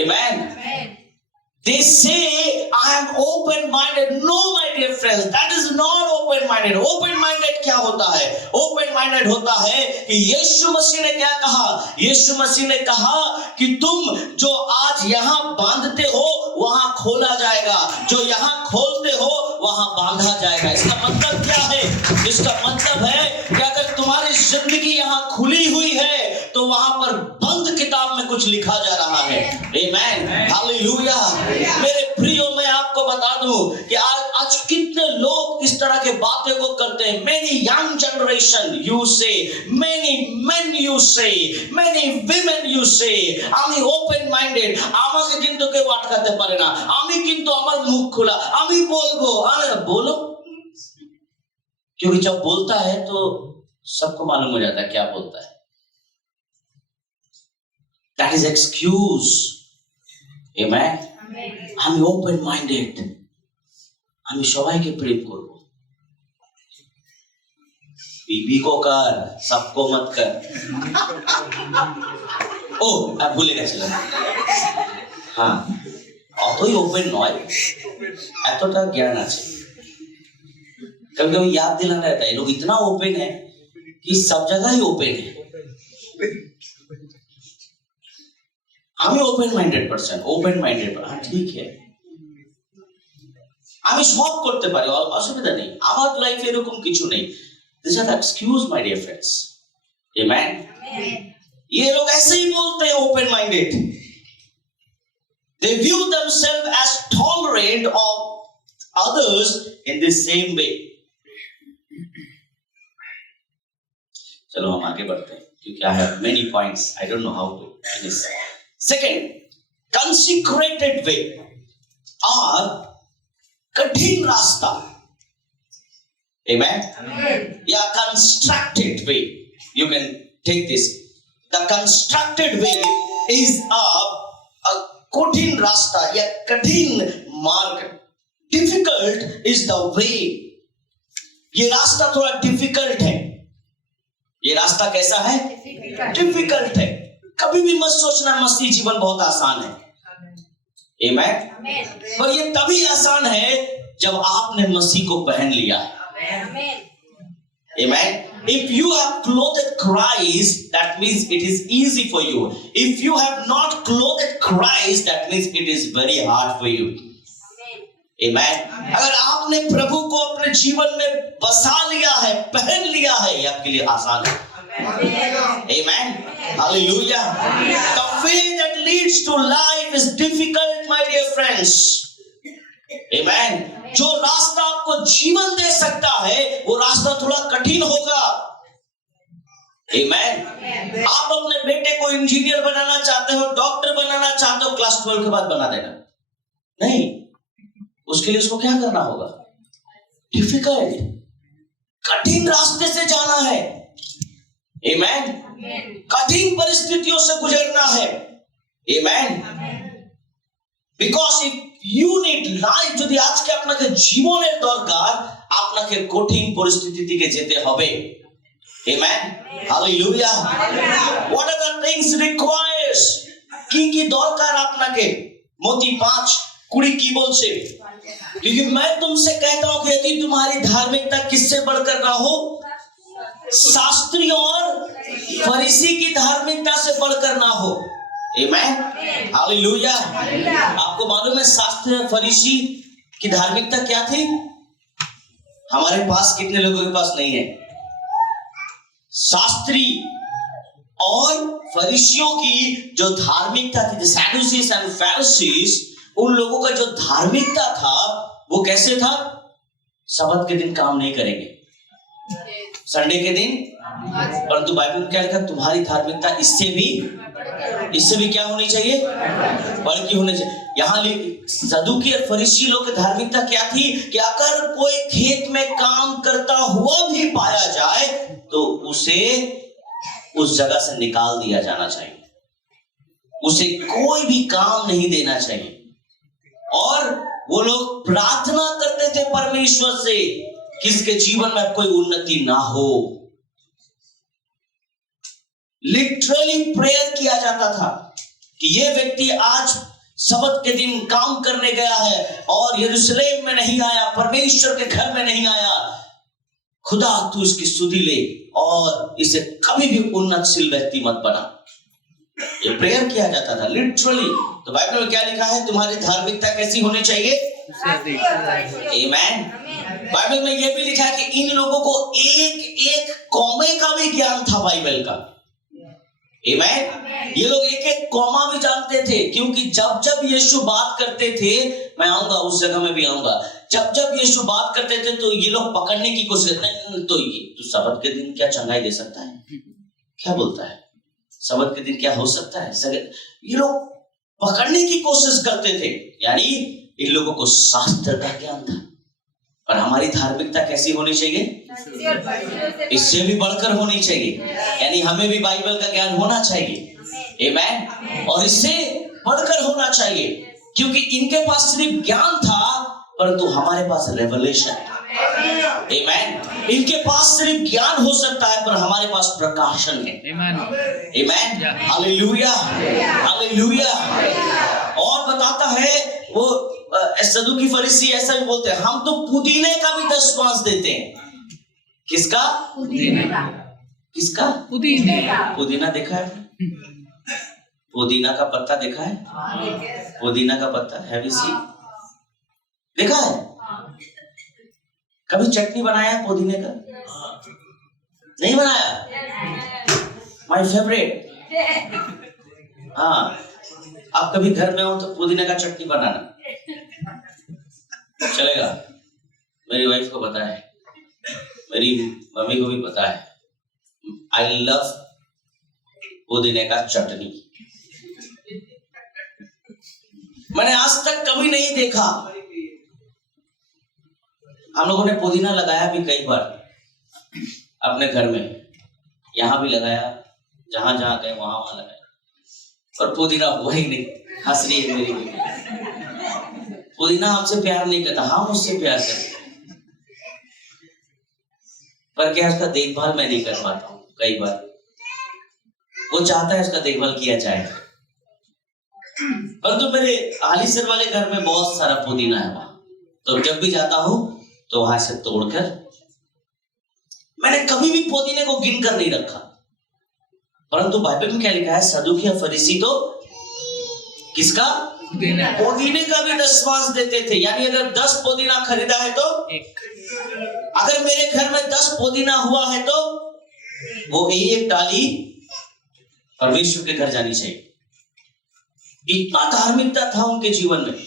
Amen. They say I am open-minded. No, my dear friends, that is not open-minded. Open-minded क्या होता है? Open-minded होता है कि यीशु मसीह ने क्या कहा? यीशु मसीह ने कहा कि तुम जो आज यहाँ बांधते हो वहाँ खोला जाएगा, जो यहाँ खोलते हो वहाँ बांधा जाएगा। इसका मतलब क्या है? इसका मतलब है कि अगर तुम्हारी जिंदगी यहाँ खुली हुई है तो वहाँ पर बंद किताब में कुछ लिखा जा रहा है। Amen, hallelujah. मेरे प्रियो, मैं आपको बता दूं कि आज कितने लोग इस तरह के बातें को करते हैं। Many young generation you say, many men you say, many women you say, আমি open minded, আমাকে কিন্তু কেউ আটকাতে পারে না, আমি কিন্তু আমার মুখ খোলা, আমি বলবো। আরে बोलो, क्योंकि जब बोलता है तो सबको मालूम हो जाता है क्या बोलता है। That is excuse. Amen. আমি ওপেন মাইন্ডেড, আমি সবাইকে প্রেম করব। बीबी को कर, सबको मत कर। ও ভুলে গেছিলাম, হ্যাঁ অতই ওপেন নয়, এতটা জ্ঞান আছে। कभी कभी याद दिलाना रहता है, लोग इतना ओपन है कि सब जगह ही ओपन है। আমি open minded person, open minded, হ্যাঁ ঠিক है, আমি সব করতে পারি, অসুবিধা নেই, আমার লাইফে এরকম কিছু নেই। This are excuse my dear friends. Amen. ये लोग ऐसे ही बोलते हैं open minded. They view themselves as tolerant of others in the same way. चलो हम आगे बढ़ते हैं क्योंकि I have many points, I don't know how to finish. Second, consecrated way or कठिन रास्ता। Amen. या constructed way, you can take this. The constructed way is a कठिन रास्ता या कठिन मार्ग। Difficult is the way. ये रास्ता थोड़ा difficult है। ये रास्ता कैसा है? Difficult है। कभी भी मत सोचना मसीह जीवन बहुत आसान है। Amen. पर ये तभी आसान है जब आपने मसीह को पहन लिया है। Amen. If you have clothed Christ, that means it is easy for you. If you have not clothed Christ, that means it is very hard for you. Amen. अगर आपने प्रभु को अपने जीवन में बसा लिया है, पहन लिया है, ये आपके लिए आसान है। Amen. Hallelujah. The way that leads to life is difficult, my dear friends. आमेन। जो रास्ता आपको जीवन दे सकता है वो रास्ता थोड़ा कठिन होगा। आमेन। आप अपने बेटे को इंजीनियर बनाना चाहते हो, डॉक्टर बनाना चाहते हो, क्लास 12 के बाद बना देना नहीं। उसके लिए उसको क्या करना होगा? डिफिकल्ट, कठिन रास्ते से जाना है। आमेन। कठिन परिस्थितियों से गुजरना है। Amen. Because if you need life, যদি আজকে আপনাকে জীবনের দরকার, আপনাকে কঠিন পরিস্থিতি থেকে যেতে হবে। Amen. Hallelujah. What are the things requires? কি কি দরকার আপনাকে? মতি 5:20 কি বলছে? क्योंकि मैं तुमसे कहता हूं कि यदि तुम्हारी धार्मिकता किससे बढ़कर ना हो, शास्त्री और फरीसी की धार्मिकता से बढ़कर ना हो। आमेन। हालेलुया। आपको मालूम है शास्त्री और फरीसी की धार्मिकता क्या थी? हमारे पास कितने लोगों के पास नहीं है? शास्त्री और फरीसियों की जो धार्मिकता थी, सैडुसीज एंड फैरिसीज, उन लोगों का जो धार्मिकता था वो कैसे था? सबत के दिन काम नहीं करेंगे, संडे के दिन। परंतु बाइबल में क्या लिखा? तुम्हारी धार्मिकता इससे भी क्या होनी चाहिए? बढ़ की होनी चाहिए। यहाँ सदूकी और फरीसी लोग की धार्मिकता क्या थी कि अगर कोई खेत में काम करता हुआ भी पाया जाए तो उसे उस जगह से निकाल दिया जाना चाहिए, उसे कोई भी काम नहीं देना चाहिए। और वो लोग प्रार्थना करते थे परमेश्वर से कि इसके जीवन में कोई उन्नति ना हो। लिटरली प्रेयर किया जाता था कि ये व्यक्ति आज सबत के दिन काम करने गया है और यरूशलेम में नहीं आया, परमेश्वर के घर में नहीं आया, खुदा तू इसकी सुधि ले और इसे कभी भी उन्नतशील व्यक्ति मत बना। ये प्रेयर किया जाता था लिटरली। तो बाइबल में क्या लिखा है? तुम्हारी धार्मिकता कैसी होनी चाहिए? आमेन। बाइबल में यह भी लिखा है कि इन लोगों को एक एक कौमे का भी ज्ञान था बाइबल का। आमेन। ये लोग एक एक कौमा भी जानते थे, क्योंकि जब जब यीशु बात करते थे, मैं आऊंगा उस जगह में भी आऊंगा, जब जब यीशु बात करते थे तो ये लोग पकड़ने की कोशिश करते हैं। तो ये तो सबत के दिन क्या चंगाई दे सकता है? क्या बोलता है? सबत के दिन क्या हो सकता है? ये लोग पकड़ने की कोशिश करते थे। यानी इन लोगों को शास्त्र का ज्ञान था। और हमारी धार्मिकता कैसी होनी चाहिए? इससे भी बढ़कर होनी चाहिए। यानी हमें भी बाइबल का ज्ञान होना चाहिए। आमेन। और इससे बढ़कर होना चाहिए, क्योंकि इनके पास सिर्फ ज्ञान था परंतु हमारे पास रेवलेशन। आमेन। इनके पास सिर्फ ज्ञान हो सकता है पर हमारे पास प्रकाशन है। आमेन। हालेलुया। हालेलुया। और बताता है वो सदूकी फरीसी ऐसा भी बोलते हैं, हम तो पुदीने का भी 10 मांस देते हैं। किसका? किसका? पुदीना देखा है? पुदीना का पत्ता देखा है? पुदीना का पत्ता हैव यू सीन? देखा है? कभी चटनी बनाया है पुदीने का? नहीं बनाया? My favourite. हाँ, आप कभी घर में हो तो पुदीने का चटनी बनाना चलेगा। मेरी वाइफ को पता है, मेरी मम्मी को भी पता है। आई लव पुदीने का चटनी। मैंने आज तक कभी नहीं देखा। हम लोगों ने पुदीना लगाया भी कई बार अपने घर में, यहाँ भी लगाया, जहां जहां गए वहां वहां लगाया, पर पुदीना हुआ ही नहीं। हंस रही है मेरी बेटी। पुदीना हमसे प्यार नहीं करता, हम उससे प्यार करते, पर क्या उसका देखभाल मैं नहीं कर पाता हूँ। कई बार वो चाहता है उसका देखभाल किया जाए, परंतु मेरे आलीसर वाले घर में बहुत सारा पुदीना है वहां, तो जब भी जाता हूं तो वहां से तोड़कर, मैंने कभी भी पुदीने को गिन कर नहीं रखा। परंतु बाइबल में क्या लिखा है? सदूकी और फरीसी तो किसका? पुदीने का भी 10 मांस देते थे। यानी अगर 10 पुदीना खरीदा है तो अगर मेरे घर में 10 पुदीना हुआ है तो वो एक डाली परमेश्वर के घर जानी चाहिए। इतना धार्मिकता था उनके जीवन में।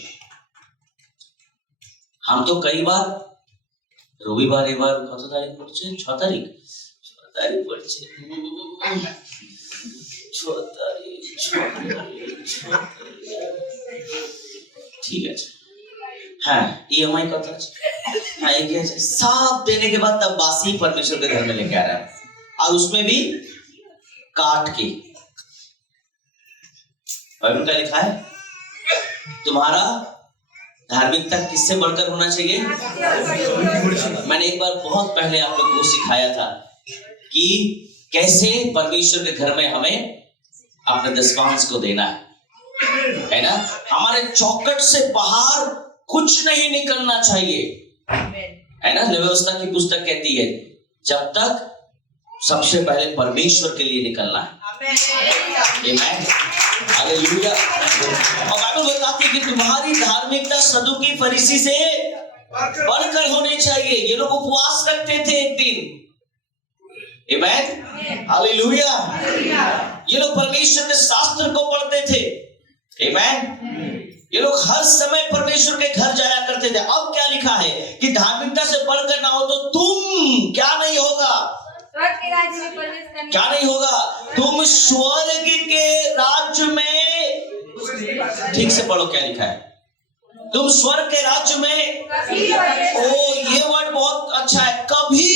हम तो कई बार রবিবার এবার কত তারিখ পড়ছে 6 তারিখ 6 তারিখ পড়ছে 6 তারিখ ঠিক আছে हाँ EMI कत हाँ ये क्या है सब देने के बाद तब बासी परमेश्वर के घर में लेके आ रहा है और उसमें भी काट के बाइबल का लिखा है तुम्हारा धार्मिकता किससे बढ़कर होना चाहिए। मैंने एक बार बहुत पहले आप लोगों को सिखाया था कि कैसे परमेश्वर के घर में हमें अपने दशमांश को देना है ना। हमारे चौखट से बाहर कुछ नहीं निकलना चाहिए है ना। व्यवस्था की पुस्तक कहती है जब तक सबसे पहले परमेश्वर के लिए निकलना है। आमीन हालेलुया। और बाइबल बताती है कि तुम्हारी धार्मिकता सदूकी फरीसी से बढ़कर होनी चाहिए। ये लोग उपवास रखते थे एक दिन। आमीन हालेलुया। ये लोग परमेश्वर के शास्त्र को पढ़ते थे। आमीन। ये लोग हर समय परमेश्वर के घर जाया करते थे। अब क्या लिखा है कि धार्मिकता से बढ़कर ना हो तो तुम क्या नहीं होगा, क्या नहीं होगा, तुम स्वर्ग के राज्य में, ठीक से पढ़ो क्या लिखा है, तुम स्वर्ग के राज्य में, ओ ये वर्ड बहुत अच्छा है, कभी,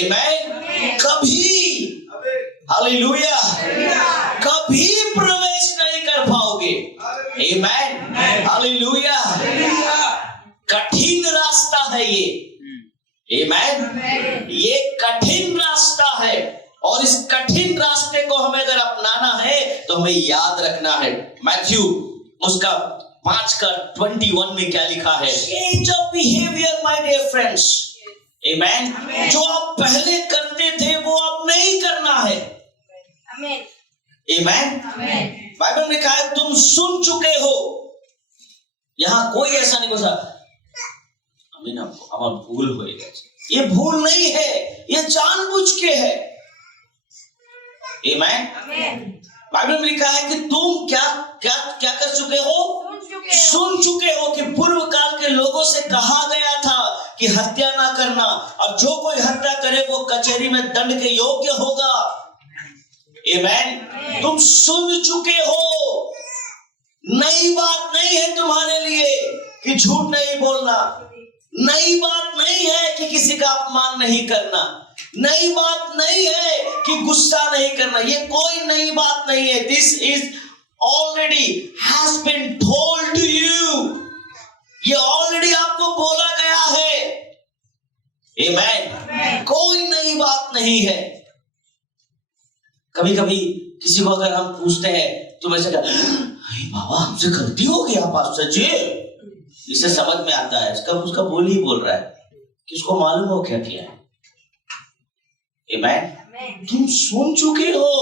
आमीन, कभी, हालेलुया, कभी प्रवेश नहीं कर पाओगे। आमीन हालेलुया। कठिन रास्ता है ये। आमीन ये कठिन रास्ता है और इस कठिन रास्ते को हमें अगर अपनाना है तो हमें याद रखना है। मैथ्यू उसका 5:21 में क्या लिखा है, change of behaviour my dear friends. आमीन जो आप पहले करते थे वो अब नहीं करना है। आमीन बाइबल में कहा है तुम सुन चुके हो। यहां कोई ऐसा नहीं बोला आमीन हमारा भूल होएगा, ये भूल नहीं है, ये जानबूझ के है। आमीन बाइबल में लिखा है कि तुम क्या क्या क्या कर चुके हो, सुन चुके हो कि पूर्व काल के लोगों से कहा गया था कि हत्या ना करना और जो कोई हत्या करे वो कचहरी में दंड के योग्य होगा। आमीन तुम सुन चुके हो। नई बात नहीं है तुम्हारे लिए कि झूठ नहीं बोलना, नई बात नहीं है कि किसी का अपमान नहीं करना, नई बात नहीं है कि गुस्सा नहीं करना, ये कोई नई बात नहीं है। This is already has been told to you, ये ऑलरेडी आपको बोला गया है। आमीन कोई नई बात नहीं है। कभी कभी किसी को अगर हम पूछते हैं तो वैसे बाबा हमसे गलती हो गया पास्टर जी, इसे समझ में आता है उसका बोल ही बोल रहा है कि उसको मालूम हो क्या किया है। आमीन तुम सुन चुके हो।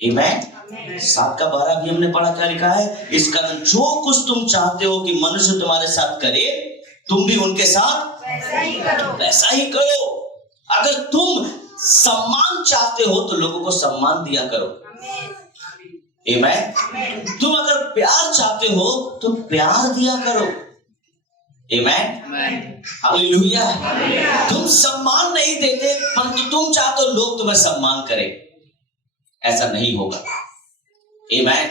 आमीन 7:12 भी हमने पढ़ा, क्या लिखा है, इस कारण जो कुछ तुम चाहते हो कि मनुष्य तुम्हारे साथ करे तुम भी उनके साथ वैसा ही करो। अगर तुम सम्मान चाहते हो तो लोगों को सम्मान दिया करो। आमीन तुम अगर प्यार चाहते हो तो प्यार दिया करो। आमीन हालेलुया। तुम सम्मान नहीं देते परंतु तुम चाहते हो लोग तुम्हें सम्मान करें, ऐसा नहीं होगा। आमीन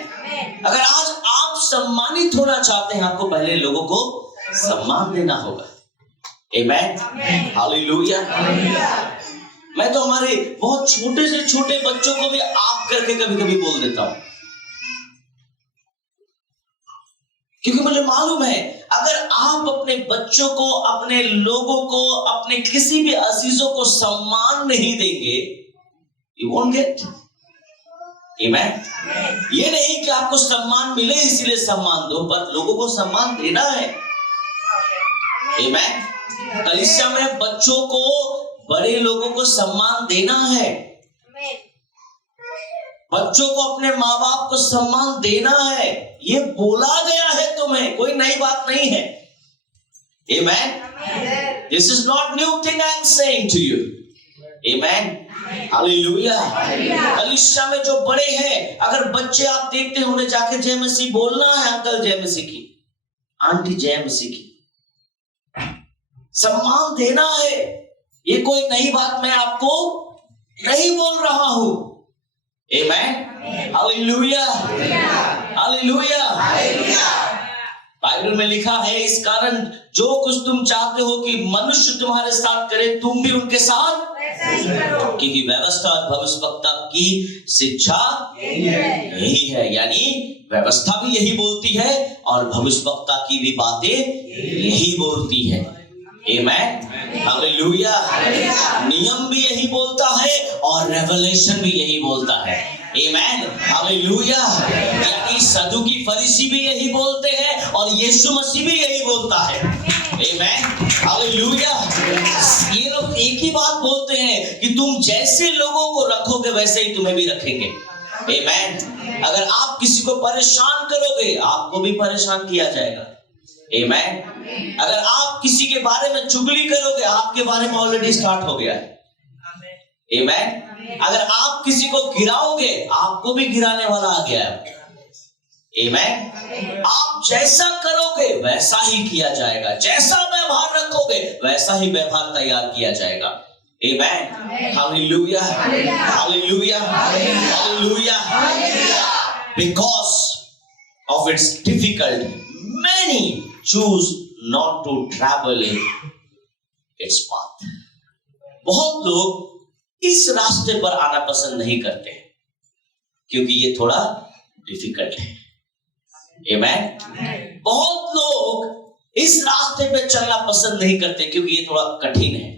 अगर आज आप सम्मानित होना चाहते हैं आपको पहले लोगों को सम्मान देना होगा। आमीन हालेलुया। मैं तो हमारे बहुत छोटे से छोटे बच्चों को भी आप करके कभी कभी बोल देता हूं, क्योंकि मुझे मालूम है अगर आप अपने बच्चों को, अपने लोगों को, अपने किसी भी अजीजों को सम्मान नहीं देंगे, you won't get। आमीन ये नहीं कि आपको सम्मान मिले इसलिए सम्मान दो, पर लोगों को सम्मान देना है। आमीन कलीसिया में बच्चों को, बड़े लोगों को सम्मान देना है, बच्चों को अपने माँ बाप को सम्मान देना है, ये बोला गया है तुम्हें, कोई नई बात नहीं है। Amen this is not new thing I am saying to you। Amen hallelujah. कलीसिया में जो बड़े हैं, अगर बच्चे आप देखते हैं उन्हें जाके जय मसीह बोलना है, अंकल जय मसीह की, आंटी जय मसीह की। सम्मान देना है, ये कोई नई बात मैं आपको नहीं बोल रहा हूं। आमेन, हालेलुया, हालेलुया। बाइबल में लिखा है, इस कारण जो कुछ तुम चाहते हो कि मनुष्य तुम्हारे साथ करे, तुम भी उनके साथ करो, क्योंकि व्यवस्था और भविष्यवक्ता की शिक्षा यही है। यानी व्यवस्था भी यही बोलती है और भविष्यवक्ता की भी बातें यही बोलती है। Amen, hallelujah. नियम भी यही बोलता है और रेवलेशन भी यही बोलता है। Amen, hallelujah. यानी सदुकी फरीसी भी यही बोलते हैं और यीशु मसीह भी यही बोलता है। Amen, hallelujah. ये लोग एक ही बात बोलते हैं कि तुम जैसे लोगों को रखोगे वैसे ही तुम्हें भी रखेंगे। आमेन। अगर आप किसी को परेशान करोगे, आपको भी परेशान किया जाएगा। आमेन। अगर आप किसी के बारे में चुगली करोगे, आपके बारे में ऑलरेडी स्टार्ट हो गया है। आमेन। अगर आप किसी को गिराओगे, आपको भी गिराने वाला आ गया है। आमेन। आप जैसा करोगे वैसा ही किया जाएगा, जैसा व्यवहार रखोगे वैसा ही व्यवहार तैयार किया जाएगा। Amen, hallelujah, hallelujah, hallelujah. Because of its difficult, many choose not to travel its path. बहुत लोग इस रास्ते पर आना पसंद नहीं करते क्योंकि ये थोड़ा डिफिकल्ट है। आमेन। बहुत लोग इस रास्ते पे चलना पसंद नहीं करते क्योंकि ये थोड़ा कठिन है।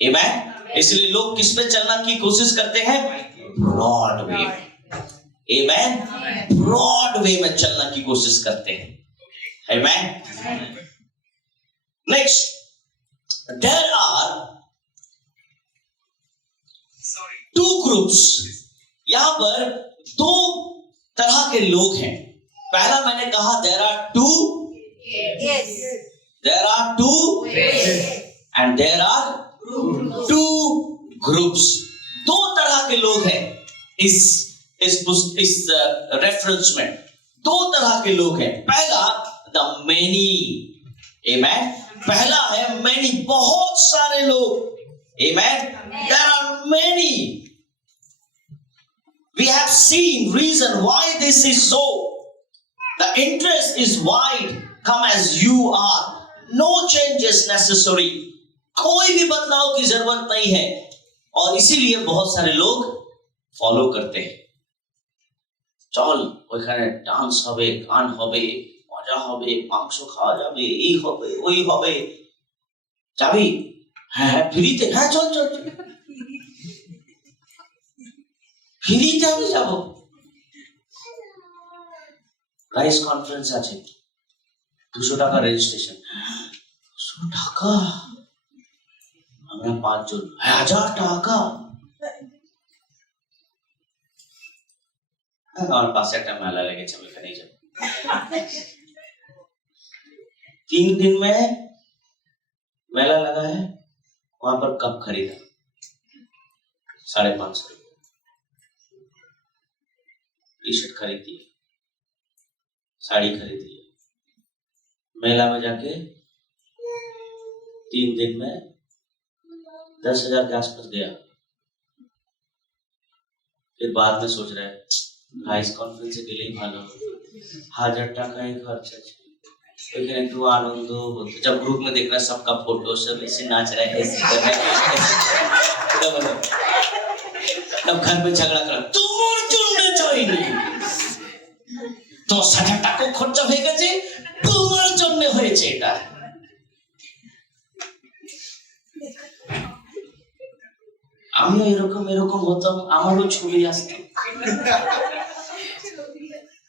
आमेन। इसलिए लोग किस पे चलना की कोशिश करते हैं? ब्रॉड वे में। आमेन, ब्रॉड वे में चलना की कोशिश करते हैं। Amen. Next, there are two groups. यहां पर दो तरह के लोग हैं। पहला मैंने कहा there are two, there are two and there are two groups. दो तरह के लोग हैं इस रेफरेंस में। दो तरह के लोग हैं। पहला द मेनी। आमेन। पहला है मेनी, बहुत सारे लोग। Amen. There are many. We have seen reason why this is so. The interest is wide. Come as you are. No changes necessary. कोई भी बदलाव की जरूरत नहीं है और इसीलिए बहुत सारे लोग फॉलो करते हैं। चल ওইখানে ডান্স হবে, গান হবে, মজা হবে, মাংস খাওয়া যাবে, এই হবে ওই হবে, যাবি? হ্যাঁ হ্যাঁ ফ্রিতে, হ্যাঁ চল চল ফ্রিতে আমি যাব। প্রাইস কনফারেন্স আছে, 200 টাকা রেজিস্ট্রেশন। 200 টাকা? আমরা 5 জন, 1000 টাকা। আমার পাশে একটা মেলা লেগেছে, আমি এখানেই যাব। 3 दिन में मेला लगा है, वहां पर कप खरीदा 550 रुपए। टी शर्ट खरीदी, साड़ी खरीदी। मेला में जाके 3 दिन में 10,000 के आसपास गया। फिर बाद में सोच रहे প্রাইস কনফারেন্সে গেলেই ভালো, 1000 টাকায় खर्च है। लेकिन একটু आनंद होता, जब ग्रुप में देख रहा सबका फोटो, सब ऐसे नाच रहा है, ऐसे कर रहा है, तब घर में झगड़ा करा, তোমার জন্য চাইনি, তো 1000 টাকা খরচ হয়ে গেছে, তোমার জন্য হয়েছে এটা। আমি এরকম হতাম, আমারও ছবি আসতো।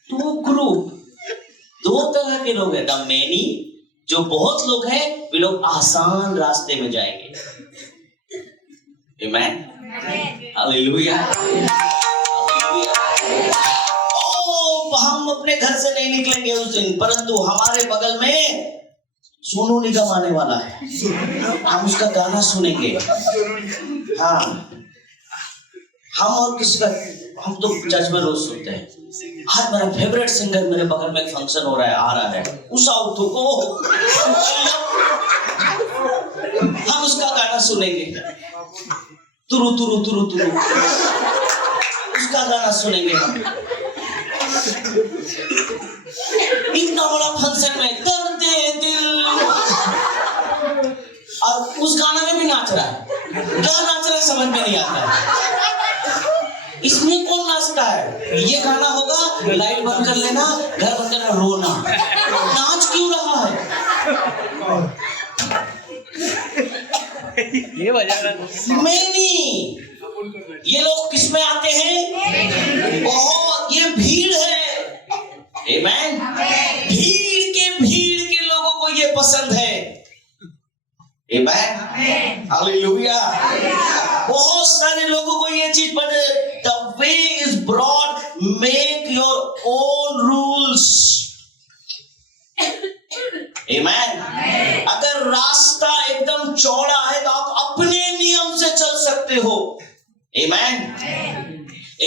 टू ग्रुप, दो तरह के लोग हैं। द मेनी, जो बहुत लोग हैं, वे लोग आसान रास्ते में जाएंगे। आमेन, हालेलुया, हालेलुया। हम अपने घर से नहीं निकलेंगे उस दिन, परंतु हमारे बगल में सोनू निगम आने वाला है, हम उसका गाना सुनेंगे। हाँ, हम और किसी का हम तो चर्च में रोज सुनते हैं, आज मेरा फेवरेट सिंगर मेरे बगल में एक फंक्शन हो रहा है, आ रहा है, उषा उत्थुप को हम उसका गाना सुनेंगे, तुरु तुरु तुरु तुरु, उसका गाना सुनेंगे हम। इतना बड़ा फंक्शन में दर्द दिल, और उस गाना में भी नाच रहा है, क्या नाच रहा है समझ में नहीं आता है। इसमें कौन नाचता है? ये गाना होगा, लाइट बंद कर लेना, घर बंद करना, रोना, नाच क्यों रहा है? ये वजह मैं नहीं, ये लोग किस में आते हैं? बहुत, ये भीड़ है, आमेन। भीड़ के लोगों को ये पसंद है, आमेन, हालेलुया। बहुत सारे लोगों को ये चीज पता है, the way is broad, make your own rules, आमेन। अगर रास्ता एकदम चौड़ा है तो आप अपने नियम से चल सकते हो, आमेन।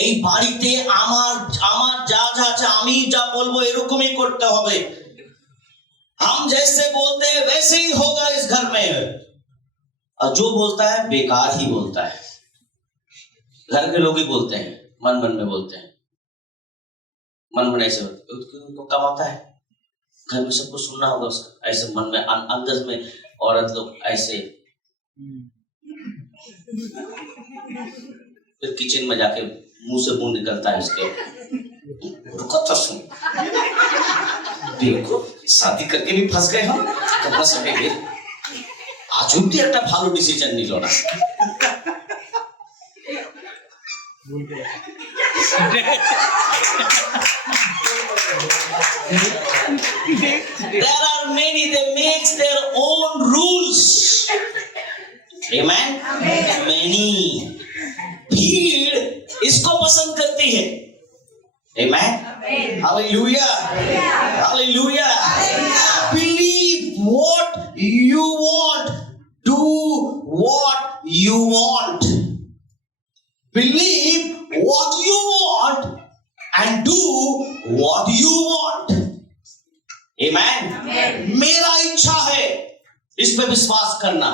এই বাড়িতে আমার যা যা আছে আমি যা বলবো এরকমই করতে হবে, हम जैसे बोलते हैं वैसे ही होगा इस घर में, और जो बोलता है बेकार ही बोलता है। घर के लोग ही बोलते हैं, मन मन में बोलते हैं, मन मन ऐसे तो कम आता है, घर में सबको सुनना होगा उसका, ऐसे मन में अंदर में औरत लोग ऐसे, फिर किचन में जाके मुंह से मुंह निकलता है इसके, रुको तो सुन, देखो शादी करके भी फंस गए हम, कितना सकेंगे, आज भी एक भालो डिसीजन नहीं लेना। There are many, they make their own rules, amen, many। भीड़ इसको पसंद करती है, amen, hallelujah, hallelujah। Believe what you want, do what you want, believe what you want and do what you want, amen। मेरा इच्छा है, इस पे विश्वास करना,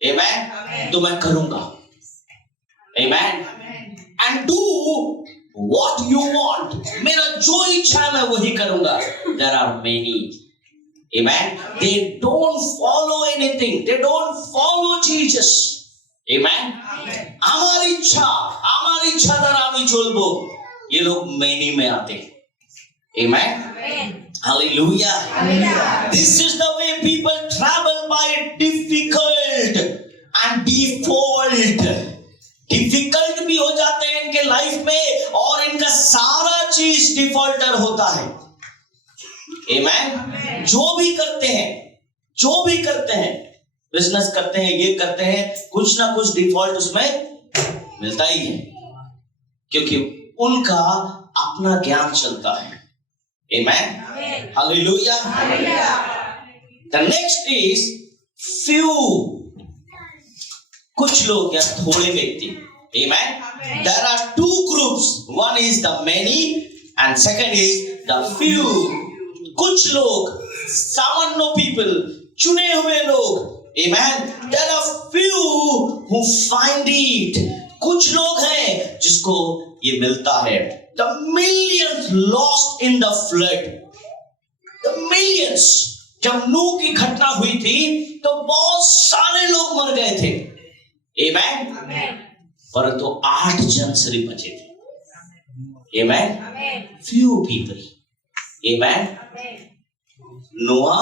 amen, तो मैं करूंगा, amen, and do what you want, मेरा जो इच्छा है मैं वही करूंगा। There are many, amen, they don't follow anything, they don't follow Jesus, amen। हमारी इच्छा द्वारा আমি চলবো, ये लोग many में आते हैं, amen, hallelujah। This is the way people travel by difficult and default, difficult भी हो जाते हैं इनके लाइफ में, और इनका सारा चीज डिफॉल्टर होता है, आमेन। जो भी करते हैं, बिजनेस करते हैं, ये करते हैं, कुछ ना कुछ डिफॉल्ट उसमें मिलता ही है, क्योंकि उनका अपना ज्ञान चलता है, amen, hallelujah. The next is few, कुछ लोग या थोड़े व्यक्ति, amen। There are two groups, one is the many and second is the few। कुछ लोग, सामान्य people, चुने हुए लोग, amen। There are few who find it, कुछ लोग हैं जिसको ये मिलता है। The millions lost in the flood, the millions, जब नूह की घटना हुई थी तो बहुत सारे लोग मर गए थे, आमेन, परंतु 8 जन सिर्फ बचे थे, आमेन, few people, आमेन, नोआ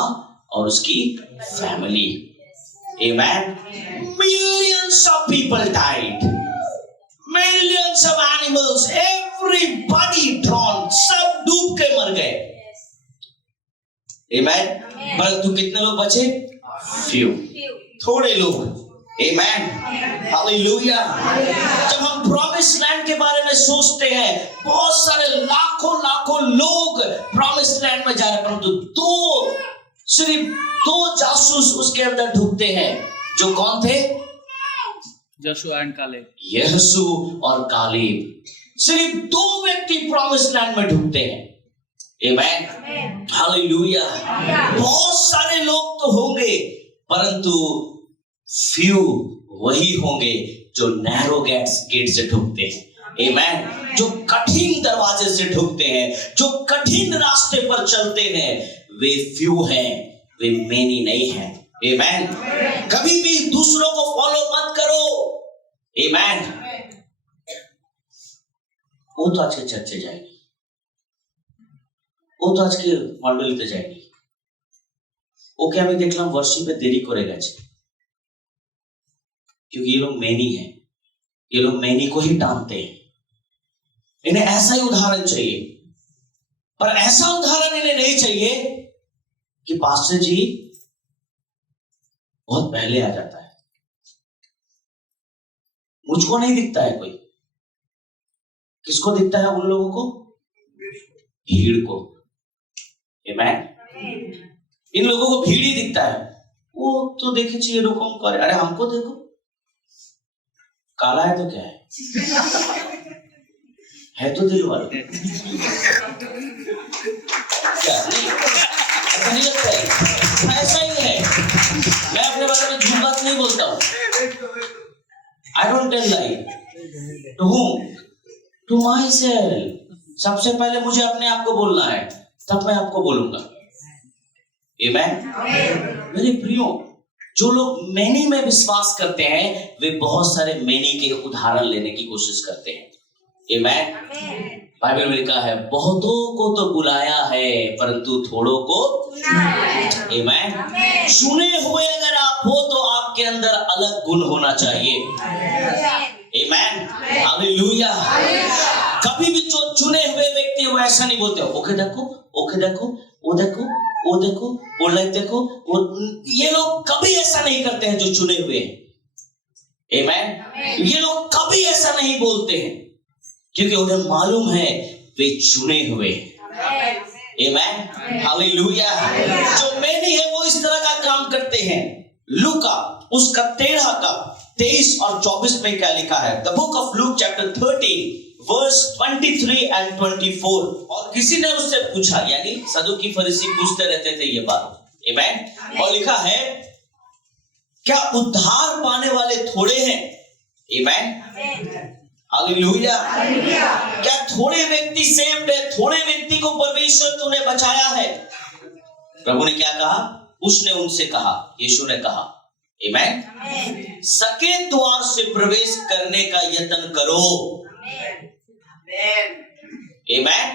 और उसकी family, amen. Millions of people died, millions of animals, everybody drowned, सब डूब के मर गए, आमेन, परंतु कितने लोग बचे? few, थोड़े लोग, आमेन, हालेलुया। जब हम प्रॉमिस लैंड के बारे में सोचते हैं, बहुत सारे लाखों लोग प्रॉमिस लैंड में जा रहे हैं, परंतु सिर्फ 2 जासूस उसके अंदर ढुकते हैं, जो कौन थे? Joshua and Caleb. यहोशू और कालेब, सिर्फ 2 व्यक्ति प्रॉमिस लैंड में ढुकते हैं। आमेन, हालेलुया। बहुत सारे लोग तो होंगे, परंतु फ्यू वही होंगे जो नैरो गेट से ढुकते हैं। आमेन, जो कठिन दरवाजे से ढुकते हैं, जो कठिन रास्ते पर चलते हैं, वे फ्यू हैं, वे मेनी नहीं हैं। आमेन, कभी भी दूसरों को फॉलो मत करो। आमेन, वो तो आज के चर्चे जाएगी, वो तो आज के मंडलीতে যায়নি, ওকে আমি দেখলাম वर्शिपে देरी করে গেছে, क्योंकि ये लोग मैनी हैं, ये लोग मैनी को ही टांगते हैं। इन्हें ऐसा ही उदाहरण चाहिए, पर ऐसा उदाहरण इन्हें नहीं चाहिए कि पास्टर जी बहुत पहले आ जाता है, मुझको नहीं दिखता है कोई। किसको दिखता है? उन लोगों को, भीड़ को। आमेन, इन लोगों को भीड़ ही दिखता है। वो तो देखे चाहिए एरकम करे, अरे हमको देखो, काला है तो क्या है तो दिल वाला। क्या नहीं, ऐसा नहीं लगता है? ऐसा ही है। मैं अपने बारे में झूठ बात नहीं बोलता हूँ। I don't tell lie. To whom? To myself. सबसे पहले मुझे अपने आप को बोलना है, तब मैं आपको बोलूंगा। आमेन, मेरे प्रियो, जो लोग मैनी में विश्वास करते हैं, वे बहुत सारे मैनी के उदाहरण लेने की कोशिश करते हैं। आमेन, बाइबल में लिखा है, बहुतों को तो बुलाया है, परंतु थोड़ों को चुना है। आमेन, चुने हुए अगर आप हो तो आपके अंदर अलग गुण होना चाहिए। आमेन, हालेलुया। कभी भी जो चुने हुए व्यक्ति वो ऐसा नहीं बोलते, ओके देखो, ओके देखो, वो देखो, वो देखो, वो लाइक देखो, वो, ये लोग कभी ऐसा नहीं करते हैं जो चुने हुए हैं। आमेन, ये लोग कभी ऐसा नहीं बोलते हैं, क्योंकि उन्हें मालूम है वे चुने हुए हैं। आमेन, हालेलुया। जो मैनी है वो इस तरह का काम करते हैं। लूका उसका 13 का 23 और 24 में क्या लिखा है? The book of Luke chapter 13 verse 23 and 24। और किसी ने उससे पूछा, यानी सदूकी फरीसी पूछते रहते थे ये बात। आमेन, और लिखा है, क्या उद्धार पाने वाले थोड़े हैं? आमेन, हालेलुया। क्या थोड़े व्यक्ति सेव्ड है? थोड़े व्यक्ति को परमेश्वर तूने बचाया है? प्रभु ने क्या कहा? उसने उनसे कहा, यीशु ने कहा, आमेन, सके द्वार से प्रवेश करने का यत्न करो। आमेन,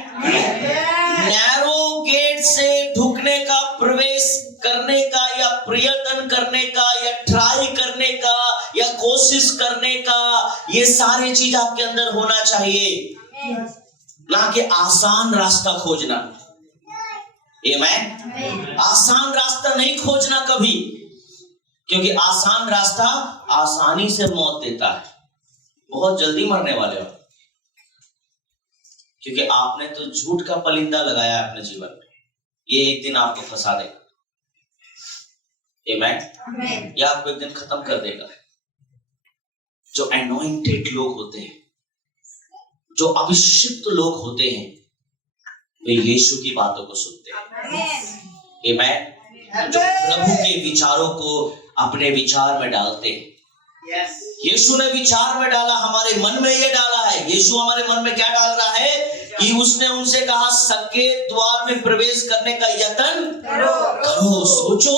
नैरो गेट से ढुकने का, प्रवेश करने का, या प्रयत्न करने का, या ट्राई करने का, या कोशिश करने का, ये सारी चीज आपके अंदर होना चाहिए, ना कि आसान रास्ता खोजना। आमेन, आसान रास्ता नहीं खोजना कभी, क्योंकि आसान रास्ता आसानी से मौत देता है। बहुत जल्दी मरने वाले हो, क्योंकि आपने तो झूठ का पलिंदा लगाया अपने जीवन में। ये एक दिन आपको फंसा देगा। आमेन, या आपको एक दिन खत्म कर देगा। जो अनॉइंटेड लोग होते हैं, जो अभिषिक्त लोग होते हैं, वे यीशु की बातों को सुनते हैं। आमेन, जो प्रभु के विचारों को अपने विचार में डालते हैं। यीशु ने विचार में डाला, हमारे मन में ये डाला है। यीशु हमारे मन में क्या डाल रहा है कि उसने उनसे कहा, सके द्वार में प्रवेश करने का यत्न करो। सोचो,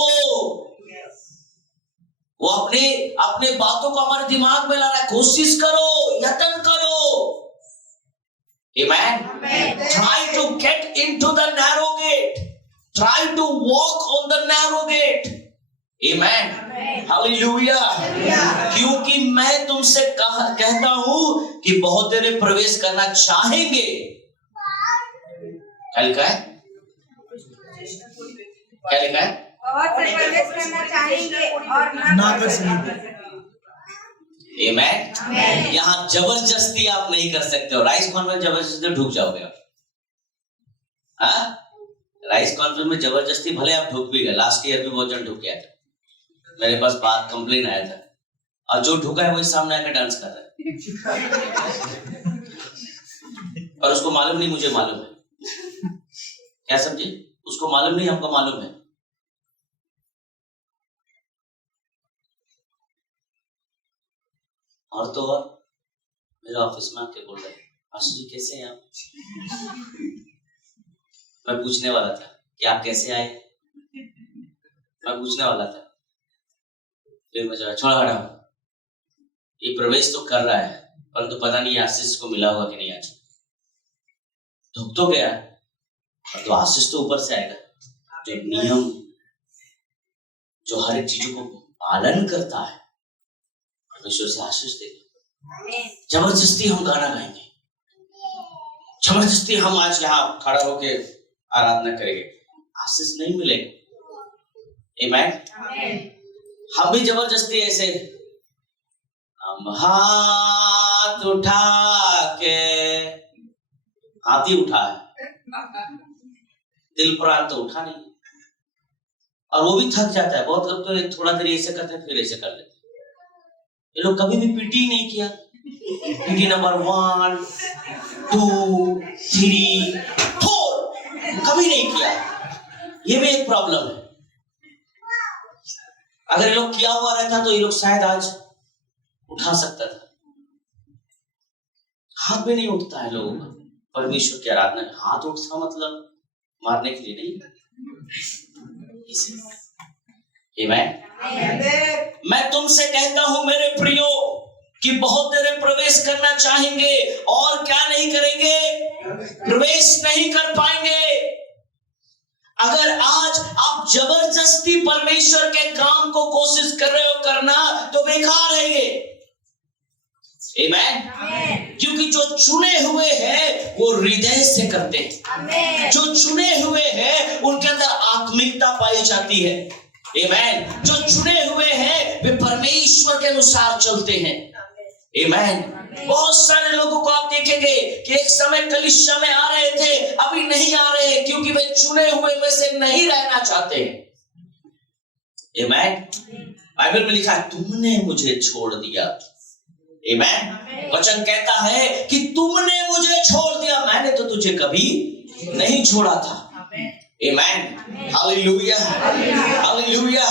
वो अपने बातों को हमारे दिमाग में ला रहा है। कोशिश करो, यत्न करो। Amen. Try to get into the narrow gate. Try to walk on the narrow gate. Amen. Hallelujah. क्योंकि मैं तुमसे कहता हूं कि बहुत देर प्रवेश करना चाहेंगे। क्या लिखा है? क्या लिखा है? बहुत से प्रवेश करना चाहेंगे और ना कर सकेंगे। Amen. यहाँ जबरदस्ती आप नहीं कर सकते हो। राइस कॉन्फ्रेंस में जबरदस्ती ढुक जाओगे आप। हाँ, राइस कॉन्फ्रेंस में जबरदस्ती भले आप ढुक भी गए। लास्ट ईयर भी बहुत जन ढुक गया था। मेरे पास बात कंप्लेन आया था और जो ढुका है वही सामने आकर डांस कर रहा है, और उसको मालूम नहीं मुझे मालूम है। क्या समझे? उसको मालूम नहीं हमको मालूम है। और तो और मेरे ऑफिस में आके बोल रहे हैं, आशीष जी कैसे हैं आप? मैं पूछने वाला था कि आप कैसे आए, मैं पूछने वाला था, फिर मैं छोड़ा हटा, ये प्रवेश तो कर रहा है परंतु पता नहीं आशीष को मिला होगा कि नहीं। आज ढुक तो गया तो आशीष तो ऊपर से आएगा। जो नियम, जो हर एक चीजों को पालन करता है, परमेश्वर से आशीष देगा। जबरदस्ती हम गाना गाएंगे, जबरदस्ती हम आज यहाँ खड़ा होके आराधना करेंगे, आशीष नहीं मिलेगा। आमीन। हम भी जबरदस्ती ऐसे हम हाथ उठा के, हाथ ही उठा है, दिल प्राण तो उठा नहीं, और वो भी थक जाता है। बहुत लोग तो थोड़ा देर ऐसे करते हैं फिर ऐसे कर लेते। ये लोग कभी भी पीटी नहीं किया, पीटी नंबर 1 2 3 4 कभी नहीं किया। ये भी एक प्रॉब्लम है। अगर ये लोग किया हुआ रहता तो ये लोग शायद आज उठा सकता था। हाथ भी नहीं उठता है लोगों का परमेश्वर की आराधना में। हाथ उठता मतलब मारने के लिए नहीं, मैं तुमसे कहता हूं मेरे प्रियो कि बहुत देर प्रवेश करना चाहेंगे और क्या नहीं करेंगे, प्रवेश नहीं कर पाएंगे। अगर आज आप जबरदस्ती परमेश्वर के काम को कोशिश कर रहे हो करना तो बेकार है ये। आमीन। क्योंकि जो चुने हुए हैं वो हृदय से करते हैं। जो चुने हुए हैं उनके अंदर आत्मिकता पाई जाती है। आमीन। जो चुने हुए हैं वे परमेश्वर के अनुसार चलते हैं। आमीन। बहुत सारे लोगों को आप देखेंगे कि एक समय कलीसिया में आ रहे थे, अभी नहीं आ रहे हैं क्योंकि वे चुने हुए में से नहीं रहना चाहते हैं। आमीन। बाइबल में लिखा है तुमने मुझे छोड़ दिया। आमीन। वचन कहता है कि तुमने मुझे छोड़ दिया, मैंने तो तुझे कभी नहीं छोड़ा था। आमीन। Hallelujah, hallelujah.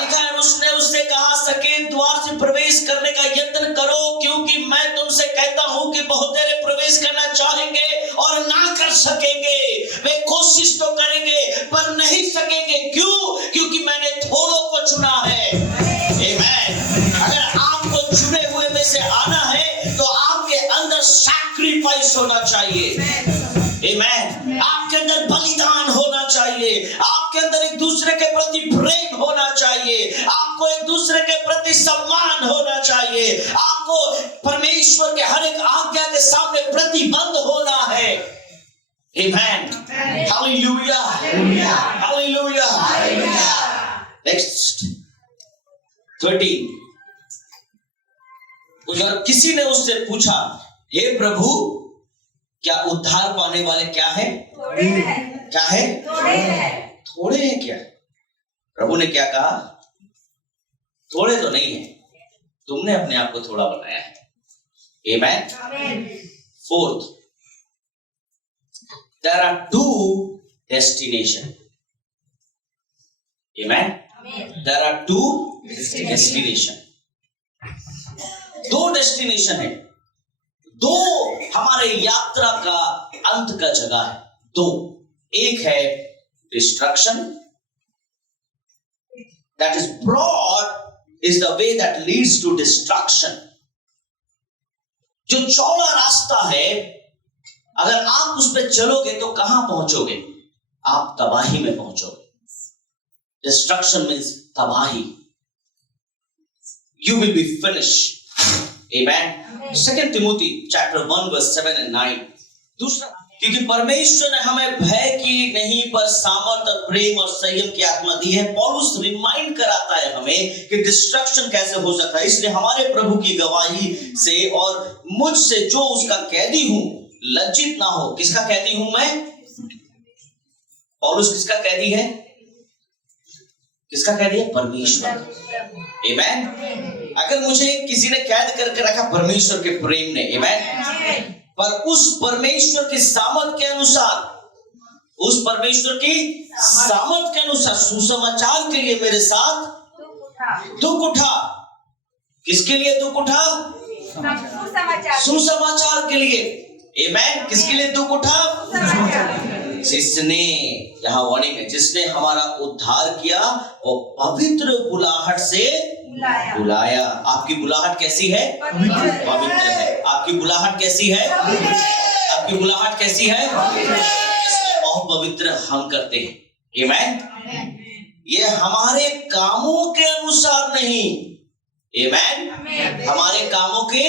लिखा है उसने उससे कहा सकेत द्वार से प्रवेश करने का यत्न करो, क्योंकि मैं तुमसे कहता हूं कि बहुत देर प्रवेश करना चाहेंगे और ना कर सकेंगे। वे कोशिश तो करेंगे पर नहीं सकेंगे। क्यों? क्योंकि मैंने थोड़ों को चुना है। आमीन। अगर आपको चुने हुए में से आना है तो आपके अंदर सैक्रिफाइस होना चाहिए। आमीन। आपके अंदर बलिदान होना चाहिए, आपके अंदर एक दूसरे के प्रति प्रेम होना चाहिए, आपको एक दूसरे के प्रति सम्मान होना चाहिए, आपको परमेश्वर के हर एक आज्ञा के सामने प्रतिबद्ध होना है। आमीन। Hallelujah, hallelujah. नेक्स्ट 13। किसी ने उससे पूछा, हे प्रभु क्या उद्धार पाने वाले क्या है? क्या है? थोड़े हैं क्या? प्रभु ने क्या कहा? थोड़े तो नहीं है, तुमने अपने आप को थोड़ा बनाया है। आमीन। 4th, there are 2 destination. Amen. There are 2 destination. 2 destination है, 2 हमारे यात्रा का अंत का जगह है। 2, एक है destruction, that is broad is the way that leads to destruction. जो चौड़ा रास्ता है, अगर आप उस पर चलोगे तो कहां पहुंचोगे? आप तबाही में पहुंचोगे। डिस्ट्रक्शन मीन्स तबाही। You will be finished. Amen. 2 Timothy chapter 1 verse 7 and 9. दूसरा, क्योंकि परमेश्वर ने हमें भय की नहीं पर सामर्थ और प्रेम और संयम की आत्मा दी है। पौलुस रिमाइंड कराता है हमें कि डिस्ट्रक्शन कैसे हो सकता है। इसलिए हमारे प्रभु की गवाही से और मुझसे जो उसका कैदी हूं लज्जित ना हो। किसका कैदी हूं मैं? पौलुस किसका कैदी है? किसका कह दिया? परमेश्वर। आमेन। अगर मुझे किसी ने कैद करके रखा परमेश्वर के प्रेम ने, आमेन, पर उस परमेश्वर की सामर्थ के अनुसार, उस परमेश्वर की सामर्थ के अनुसार सुसमाचार के लिए मेरे साथ दुख उठा। किसके लिए दुख उठा? सुसमाचार के लिए। आमेन। किसके लिए दुख उठा? जिसने, यहाँ वार्निंग है, जिसने हमारा उद्धार किया और पवित्र बुलाहट से बुलाया। आपकी बुलाहट कैसी है? पवित्र है। आपकी बुलाहट कैसी है? आपकी बुलाहट कैसी है? बहुत पवित्र हम करते हैं। आमेन। ये हमारे कामों के अनुसार नहीं, आमेन, हमारे कामों के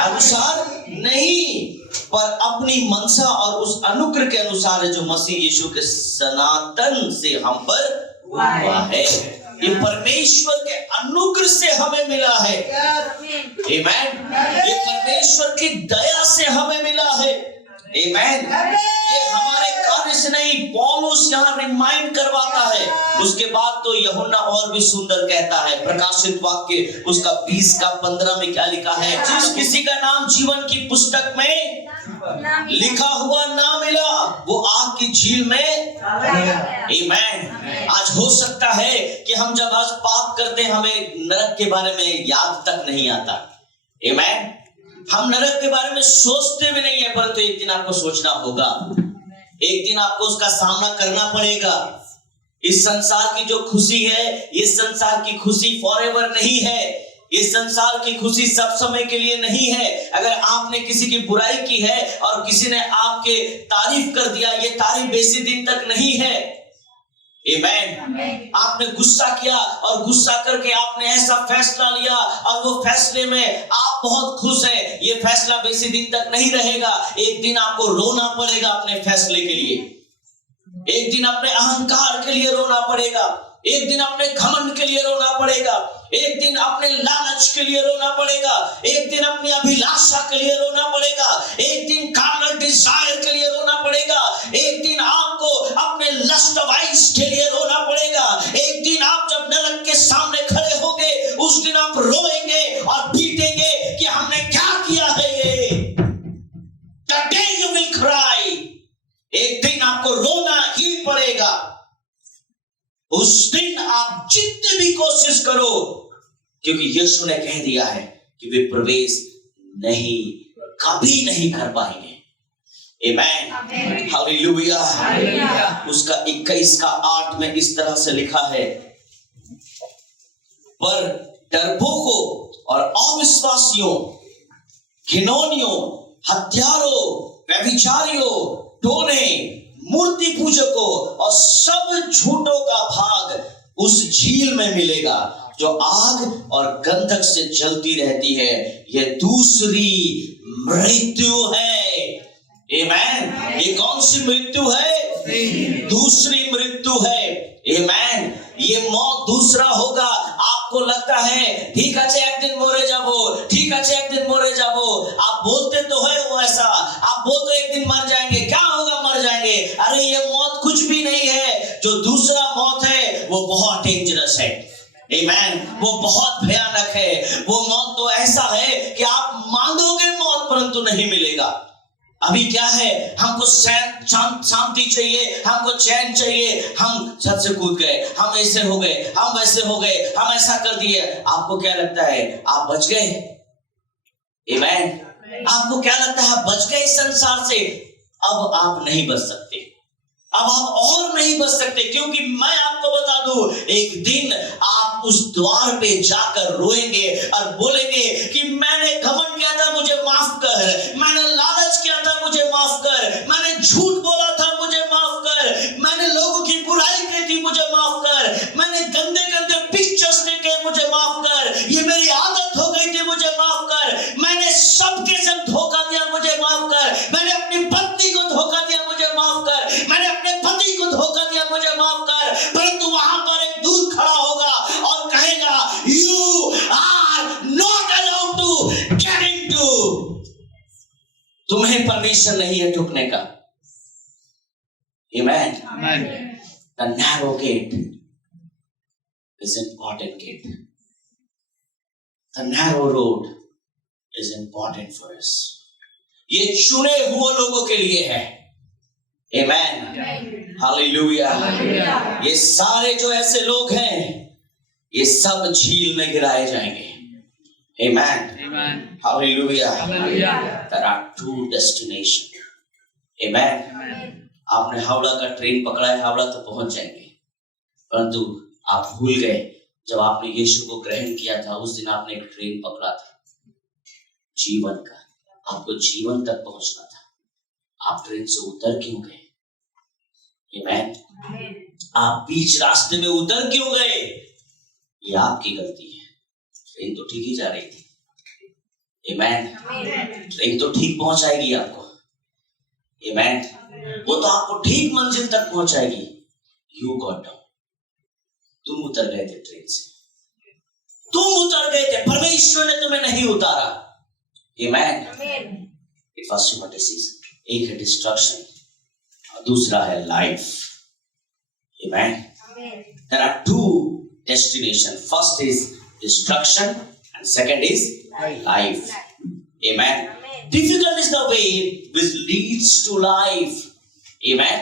अनुसार नहीं, पर अपनी मनसा और उस अनुग्रह के अनुसार है जो मसीह यीशु के सनातन से हम पर हुआ है। ये परमेश्वर के अनुग्रह से हमें मिला है। आमेन। ये परमेश्वर की दया से हमें मिला है। आमेन। ये हमारे कार्य से नहीं। पौलुस यहाँ रिमाइंड करवाता है। उसके बाद तो यूहन्ना और भी सुंदर कहता है, प्रकाशित वाक्य उसका 20 का 15 में क्या लिखा है? जिस किसी का नाम जीवन की पुस्तक में लिखा हुआ ना मिला वो आग की झील में। आमेन। आज हो सकता है कि हम जब आज पाप करते हैं हमें नरक के बारे में याद तक नहीं आता। आमेन। हम नरक के बारे में सोचते भी नहीं है, परंतु एक दिन आपको सोचना होगा, एक दिन आपको उसका सामना करना पड़ेगा। इस संसार की जो खुशी है, ये संसार की खुशी फॉरएवर नहीं है। ये संसार की खुशी सब समय के लिए नहीं है। अगर आपने किसी की बुराई की है और किसी ने आपके तारीफ कर दिया, ये तारीफ बेसी दिन तक नहीं है। आमेन। आपने गुस्सा किया और गुस्सा करके आपने ऐसा फैसला लिया और वो फैसले में आप बहुत खुश हैं, ये फैसला बेसी दिन तक नहीं रहेगा। एक दिन आपको रोना पड़ेगा अपने फैसले के लिए। एक दिन अपने अहंकार के लिए रोना पड़ेगा। एक दिन अपने घमंड के लिए रोना पड़ेगा। एक दिन अपने लालच के लिए रोना पड़ेगा। एक दिन अपनी अभिलाषा के लिए रोना पड़ेगा। एक दिन कार्नल डिजायर के लिए रोना पड़ेगा। एक दिन आपको अपने लस्ट वाइस के लिए रोना पड़ेगा। एक दिन आप जब नरक के सामने खड़े होंगे, उस दिन आप रोएंगे और पीटेंगे कि हमने क्या किया है ये। The day you will cry। एक दिन आपको रोना ही पड़ेगा। उस दिन आप जितनी भी कोशिश करो, क्योंकि यीशु ने कह दिया है कि वे प्रवेश नहीं, कभी नहीं कर पाएंगे। आमेन। हालेलुया। उसका 21 का 8 में इस तरह से लिखा है, पर डरपोकों और अविश्वासियों, घिनौनियों, हत्यारों, व्यभिचारियों, टोने, मूर्ति पूजकों और सब झूठों का भाग उस झील में मिलेगा जो आग और गंधक से जलती रहती है। यह दूसरी मृत्यु है। आमेन। ये कौन सी मृत्यु है? दूसरी मृत्यु है। आमेन। ये मौत दूसरा होगा। आपको लगता है ठीक है एक दिन मोरे जाबो, ठीक है एक दिन मोरे जाबो, आप बोलते तो है वो ऐसा, आप बोलते एक दिन मर जाएंगे, क्या होगा मर जाएंगे। अरे ये मौत कुछ भी नहीं है। जो दूसरा मौत है वो बहुत डेंजरस है। आमेन। वो बहुत भयानक है। वो मौत तो ऐसा है कि आप मांगोगे मौत परंतु नहीं मिलेगा। अभी क्या है, हमको शांति चाहिए, हमको चैन चाहिए, हम छत से कूद गए, हम ऐसे हो गए, हम वैसे हो गए, हम ऐसा कर दिए। आपको क्या लगता है आप बच गए? आमेन। आपको क्या लगता है आप बच गए इस संसार से? अब आप नहीं बच सकते। अब आप और नहीं बच सकते, क्योंकि मैं आपको बता दूं, एक दिन आप उस द्वार पे जाकर रोएंगे और बोलेंगे कि मैंने घमंड किया था, मुझे माफ कर, मैंने लालच किया था, मुझे माफ कर, मैंने झूठ बोला था, मुझे माफ कर, मैंने लोगों की बुराई की थी, मुझे माफ कर, मैंने गंदे गंदे पिक्चर्स देखे, मुझे माफ कर, ये मेरी आदत हो गई थी, मुझे माफ कर, मैंने सबके सब धोखा दिया, मुझे माफ कर, मैंने अपनी पत्नी को धोखा दिया, मुझे माफ कर, मैंने अपने पति को धोखा दिया, मुझे माफ कर। परंतु वहां पर एक दूत खड़ा होगा और कहेगा, you are not allowed to get into. तुम्हें परमिशन नहीं है ठुकने का। Amen. The narrow gate, is important gate. The narrow road is important for us. ये चुने हुए लोगों के लिए है. Amen. Hallelujah. ये सारे जो ऐसे लोग हैं, ये सब झील में गिराए जाएंगे. Amen. Hallelujah. There are two destinations. Amen. आपने हावड़ा का ट्रेन पकड़ा है, हावड़ा तो पहुंच जाएंगे, परंतु आप भूल गए जब आपने यीशु को ग्रहण किया था, उस दिन आपने एक ट्रेन पकड़ा था जीवन का. आपको जीवन तक पहुंचना था. आप ट्रेन से उतर क्यों गए? आमीन. आप बीच रास्ते में उतर क्यों गए? ये आपकी गलती है. ट्रेन तो ठीक ही जा रही थी. आमीन. ट्रेन तो ठीक पहुंचाएगी आपको. आमीन. वो तो आपको ठीक मंजिल तक पहुंचाएगी. You got down. तुम उतर गए थे ट्रेन से. तुम उतर गए थे, परमेश्वर ने तुम्हें नहीं उतारा. आमीन. It was your decision. एक है डिस्ट्रक्शन और दूसरा है लाइफ. आमीन. There are two destination. First is destruction and second is life. Amen. Difficult is the way which leads to life. Amen.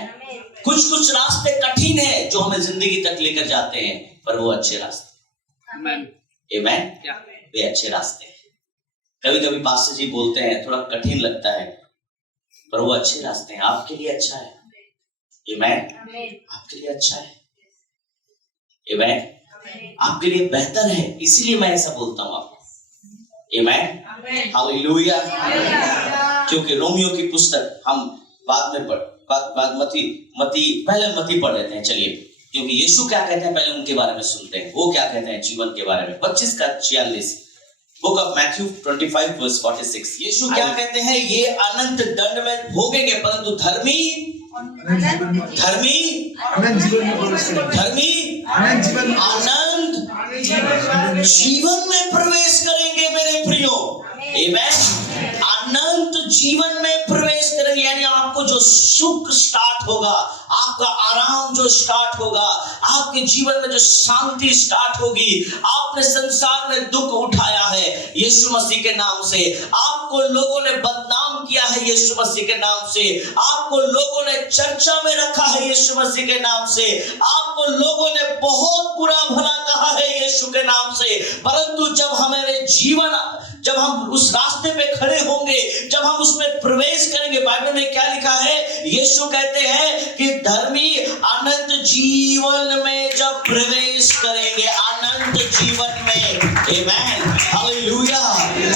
कुछ रास्ते कठिन है जो हमें जिंदगी तक लेकर जाते हैं, पर वो अच्छे रास्ते. Amen. वे अच्छे रास्ते हैं. कभी पास्टर जी बोलते हैं थोड़ा कठिन लगता है, पर वो अच्छे रास्ते हैं. आपके लिए अच्छा है. Amen. आपके लिए अच्छा है. Amen. आपके लिए बेहतर है, इसीलिए मैं ऐसा बोलता हूं आपको. आमीन. हालेलुया. क्योंकि रोमियो की पुस्तक हम बाद में पहले मती पढ़ लेते हैं. चलिए, क्योंकि यीशु क्या कहते हैं पहले उनके बारे में सुनते हैं. वो क्या कहते हैं जीवन के बारे में. 25 का 46 बुक ऑफ मैथ्यू 25 वर्स 46. यीशु क्या कहते हैं? ये अनंत दंड में भोगेंगे, परंतु धर्मी आनंद जीवन में प्रवेश करेंगे मेरे प्रियो. आमीन. अनंत जीवन में प्रवेश करेंगे, यानी आपको जो सुख स्टार्ट होगा, आपका आराम जो स्टार्ट होगा, आपके जीवन में जो शांति स्टार्ट होगी. आपने संसार में दुख उठाया है यीशु मसीह के नाम से. आपको लोगों ने बदनाम किया है यीशु मसीह के नाम से. आपको लोगों ने चर्चा में रखा है यीशु मसीह के नाम से. आपको लोगों ने बहुत बुरा भला कहा है यीशु के नाम से. परंतु जब हम उस रास्ते पे खड़े होंगे, जब हम उसमें प्रवेश करेंगे, बाइबल में क्या लिखा है? यीशु कहते हैं कि धर्मी अनंत जीवन में जब प्रवेश करेंगे, अनंत जीवन में. आमीन. हालेलुया.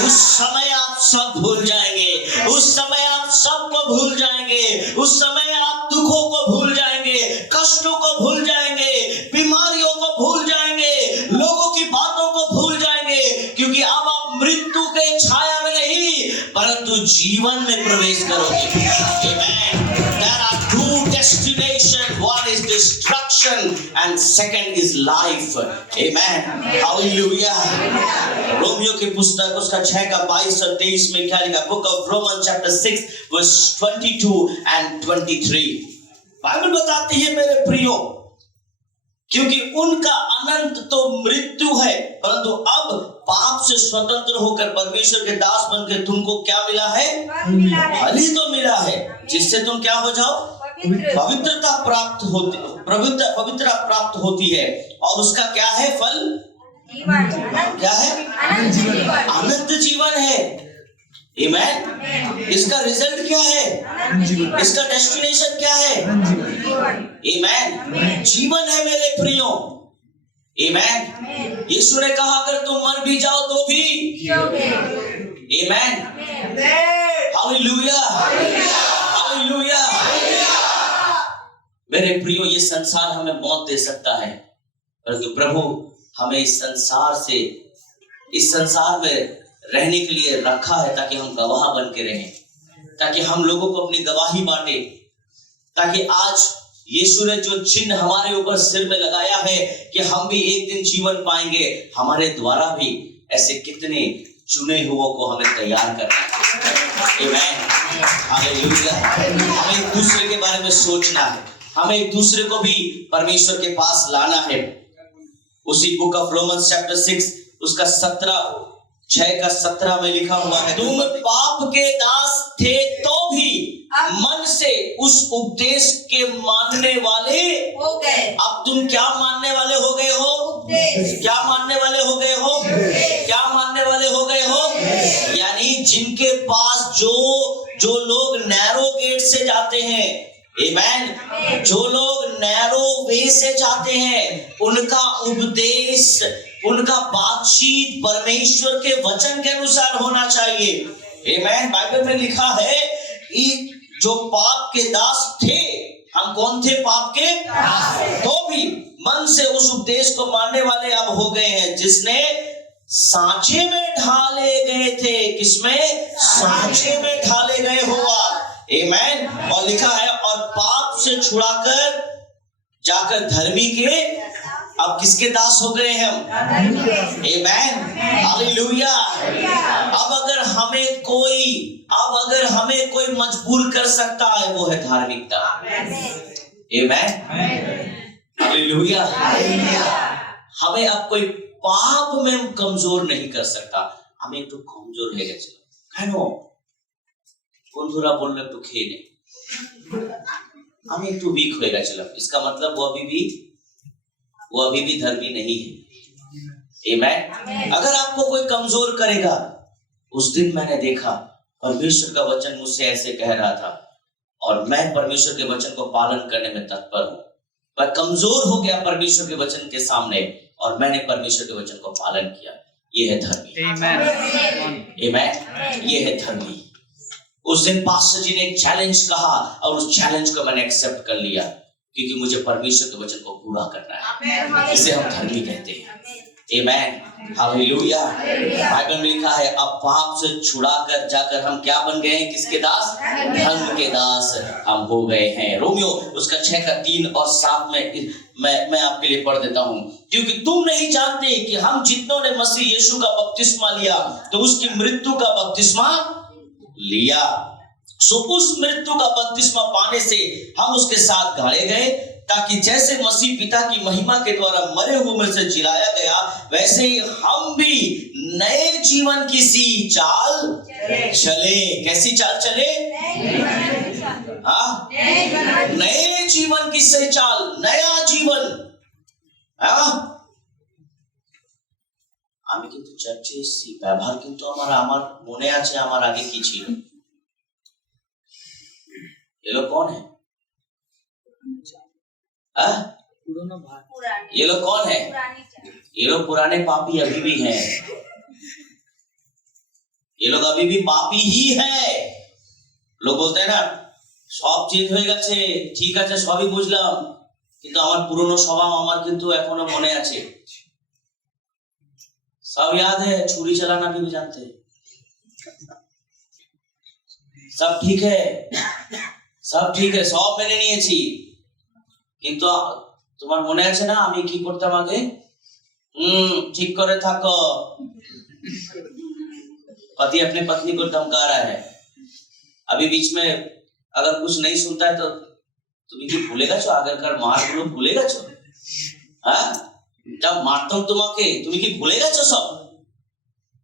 उस समय आप सब भूल जाएंगे. उस समय आप सबको भूल जाएंगे. उस समय आप दुखों को भूल जाएंगे, कष्टों को भूल जाएंगे, बीमारियों को भूल जाएंगे, लोगों की बातों को भूल जाएंगे, क्योंकि अब आप मृत्यु के छाया में नहीं, परंतु जीवन में प्रवेश करोगे. Amen. There are two destinations. One is destruction and second is life. Amen. Hallelujah. Romeo की पुस्तक उसका 6 का 22 और 23 में क्या लिखा? Book of Roman chapter 6 verse 22 and 23. Bible बताती है मेरे प्रियो, क्योंकि उनका अनंत तो मृत्यु है, परंतु अब पाप से स्वतंत्र होकर परमेश्वर के दास बनकर तुमको क्या मिला है? बलि तो मिला है, जिससे तुम क्या हो जाओ? पवित्रता प्राप्त होती है. और उसका क्या है फल? क्या है? अनंत जीवन है. आमीन. इसका रिजल्ट क्या है? इसका डेस्टिनेशन क्या है? आमीन. जीवन है मेरे प्रियो. आमीन. यीशु ने कहा अगर तुम मर भी जाओ तो भी. आमीन. हालेलुया. हालेलुया. मेरे प्रियो, ये संसार हमें मौत दे सकता है, परंतु प्रभु हमें इस संसार में रहने के लिए रखा है, ताकि हम गवाह बन के रहें, ताकि हम लोगों को अपनी गवाही बांटे, ताकि आज यीशु ने जो चिन्ह हमारे ऊपर सिर में लगाया है कि हम भी एक दिन जीवन पाएंगे, हमारे द्वारा भी ऐसे कितने चुने हुओं को हमें तैयार करना है. आमीन. हालेलुया. हमें एक दूसरे के बारे में सोचना है, हमें एक दूसरे को भी परमेश्वर के पास लाना है. उसी बुक ऑफ रोमन्स चैप्टर 6 उसका 6:17 में लिखा हुआ है, तुम पाप के दास थे तो भी मन से उस उपदेश के मानने वाले हो गए। अब तुम क्या मानने वाले हो गए हो? उपदेश। क्या मानने वाले हो गए हो? क्या मानने वाले हो गए हो? यानी जिनके पास जो लोग नैरो गेट से जाते हैं, आमेन, जो लोग नैरो वे से जाते हैं, उनका उपदेश, उनका बातचीत परमेश्वर के वचन के अनुसार होना चाहिए। आमेन। बाइबल में लिखा है कि जो पाप के दास थे, हम कौन थे? पाप के दास, तो भी मन से उस उपदेश को मानने वाले अब हो गए हैं, जिसने सांचे में ढाले गए थे। किसमें? सांचे में ढाले गए हो आप। आमेन। और लिखा है, और पाप से छुड़ाकर जाकर धर्मी के, अब किसके दास हो गए हैं हम? आमेन, हालेलुया। अब अगर हमें कोई मजबूर कर सकता है, वो है धार्मिकता। आमेन, हालेलुया। हमें अब कोई पाप में कमजोर नहीं कर सकता। हमें तो कमजोर है কেন বন্ধুরা বললো একটু খেয়ে নে, আমি একটু वीक হয়ে গেছিলাম, इसका मतलब वो अभी भी धर्मी नहीं है। आमेन। अगर आपको कोई कमजोर करेगा, उस दिन मैंने देखा परमेश्वर का वचन मुझसे ऐसे कह रहा था, और मैं परमेश्वर के वचन को पालन करने में तत्पर हूं। मैं कमजोर हो गया परमेश्वर के वचन के सामने, और मैंने परमेश्वर के वचन को पालन किया। ये है धर्मी। आमेन, ये है धर्मी। उस दिन पास्टर जी ने एक चैलेंज कहा, और उस चैलेंज को मैंने एक्सेप्ट कर लिया, क्योंकि मुझे परमेश्वर के वचन को पूरा करना है। इसे हम धर्मी कहते हैं। आमेन, हालेलुया। बाइबल में लिखा है, अब पाप से छुड़ाकर जाकर हम क्या बन गए हैं? किसके दास? धर्म के दास हम हो गए हैं। रोमियो उसका 6:3 और 7 में मैं आपके लिए पढ़ देता हूं। क्योंकि तुम नहीं जानते कि हम जितनों ने मसीह यीशु का बपतिस्मा लिया, तो उसकी मृत्यु का बपतिस्मा लिया। सो उस मृत्यु का बपतिस्मा पाने से हम उसके साथ गाड़े गए, ताकि जैसे मसीह पिता की महिमा के द्वारा मरे हुए में से जिलाया गया, वैसे ही हम भी नए जीवन की सी चाल चले। कैसी चाल चले? हाँ, नए जीवन की सही चाल, नया जीवन। আমি কিন্তু চার্চে এসেছি, ব্যবহার কিন্তু আমার মনে আছে আমার আগে কি ছিল। ये लोग कौन है? ये लोग कौन है? ये लोग पुराने पापी अभी भी हैं। ये लोग अभी भी पापी ही है। लोग बोलते हैं ना, সব চেঞ্জ হয়ে গেছে, ঠিক আছে সবই বুঝলাম, কিন্তু আমার পুরনো স্বভাব আমার কিন্তু এখনো মনে আছে। सब याद है, छुरी चलाना भी जानते हैं, सब ठीक है, সব মেনে নিয়েছি, কিন্তু তোমার মনে আছে না আমি কি করতাম আগে? ঠিক করে থাকো। पति अपने पत्नी को धमका रहा है, अभी बीच में अगर कुछ नहीं सुनता है तो তুমি কি ভুলে গেছো আগেরকার মারগুলো? ভুলে গেছো? হ্যাঁ, जब मारता हूं তোমাকে, তুমি কি ভুলে গেছো সব?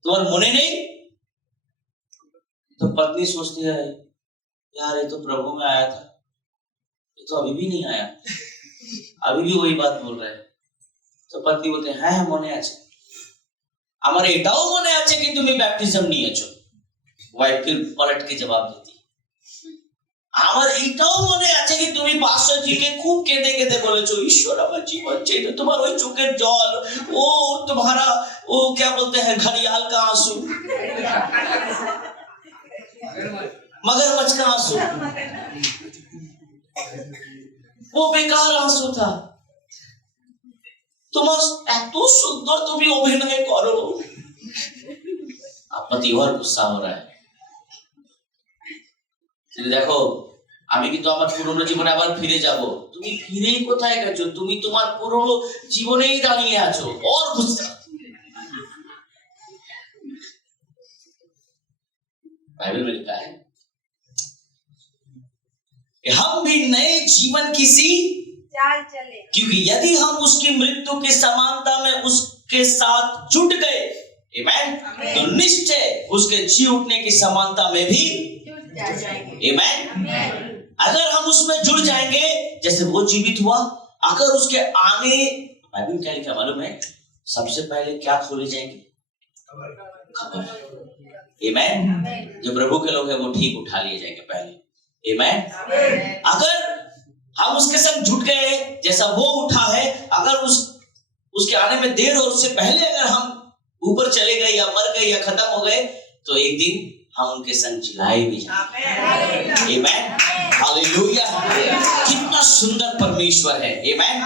তোমার মনে নেই? तो पत्नी सोचती है, यार ये तो प्रभु में आया था, ये तो अभी भी नहीं आया, अभी भी वही बात बोल रहा है। तो पत्नी बोलते हैं, হ্যাঁ মনে আছে, আমার এটাও মনে আছে कि তুমি ব্যাপটিজম নিয়েছো। ওয়াইফ के पलट के जवाब देती, আমার এটাও মনে আছে कि তুমি পাস্টরজিকে খুব কেঁদে কেঁদে বলেছো, ঈশ্বর আমার জীবন চাই। তোমার ওই চোখের জল, वो तुम्हारा वो क्या बोलते हैं, घड़ियाल का आंसू, मगरमच्छ का आंसू, वो बेकार आंसू था। তোমার এত সুন্দর তুমি অভিনয় করো। आप पति और गुस्सा हो रहा है। দেখো আমি কিন্তু আমার পুরনো জীবনে আবার ফিরে যাব। তুমি ফিরেই কোথায় গেছো? তুমি তোমার পুরনো জীবনেই দাঁড়িয়ে আছো। और गुस्सा। बाइबल में लिखा है हम भी नए जीवन की सी चाल चले। क्योंकि यदि हम उसकी मृत्यु की समानता में उसके साथ जुट गए, आमेन, तो निश्चय उसके जी उठने की समानता में भी जुट जाएंगे। आमेन। अगर हम उसमें जुड़ जाएंगे, जैसे वो जीवित हुआ, अगर उसके आने, बाइबल क्या लिखा मालूम है? सबसे पहले क्या खोले जाएंगे? खबर। आमेन। जो प्रभु के लोग हैं वो ठीक उठा लिए जाएंगे पहले। आमेन। अगर हम उसके संग जुट गए, जैसा वो उठा है, अगर उसके आने में देर और उससे पहले अगर हम ऊपर चले गए या मर गए या खत्म हो गए, तो एक दिन हम उनके संग जिलाए भी जाएंगे। आमेन। हालेलुया। कितना सुंदर परमेश्वर है। आमेन।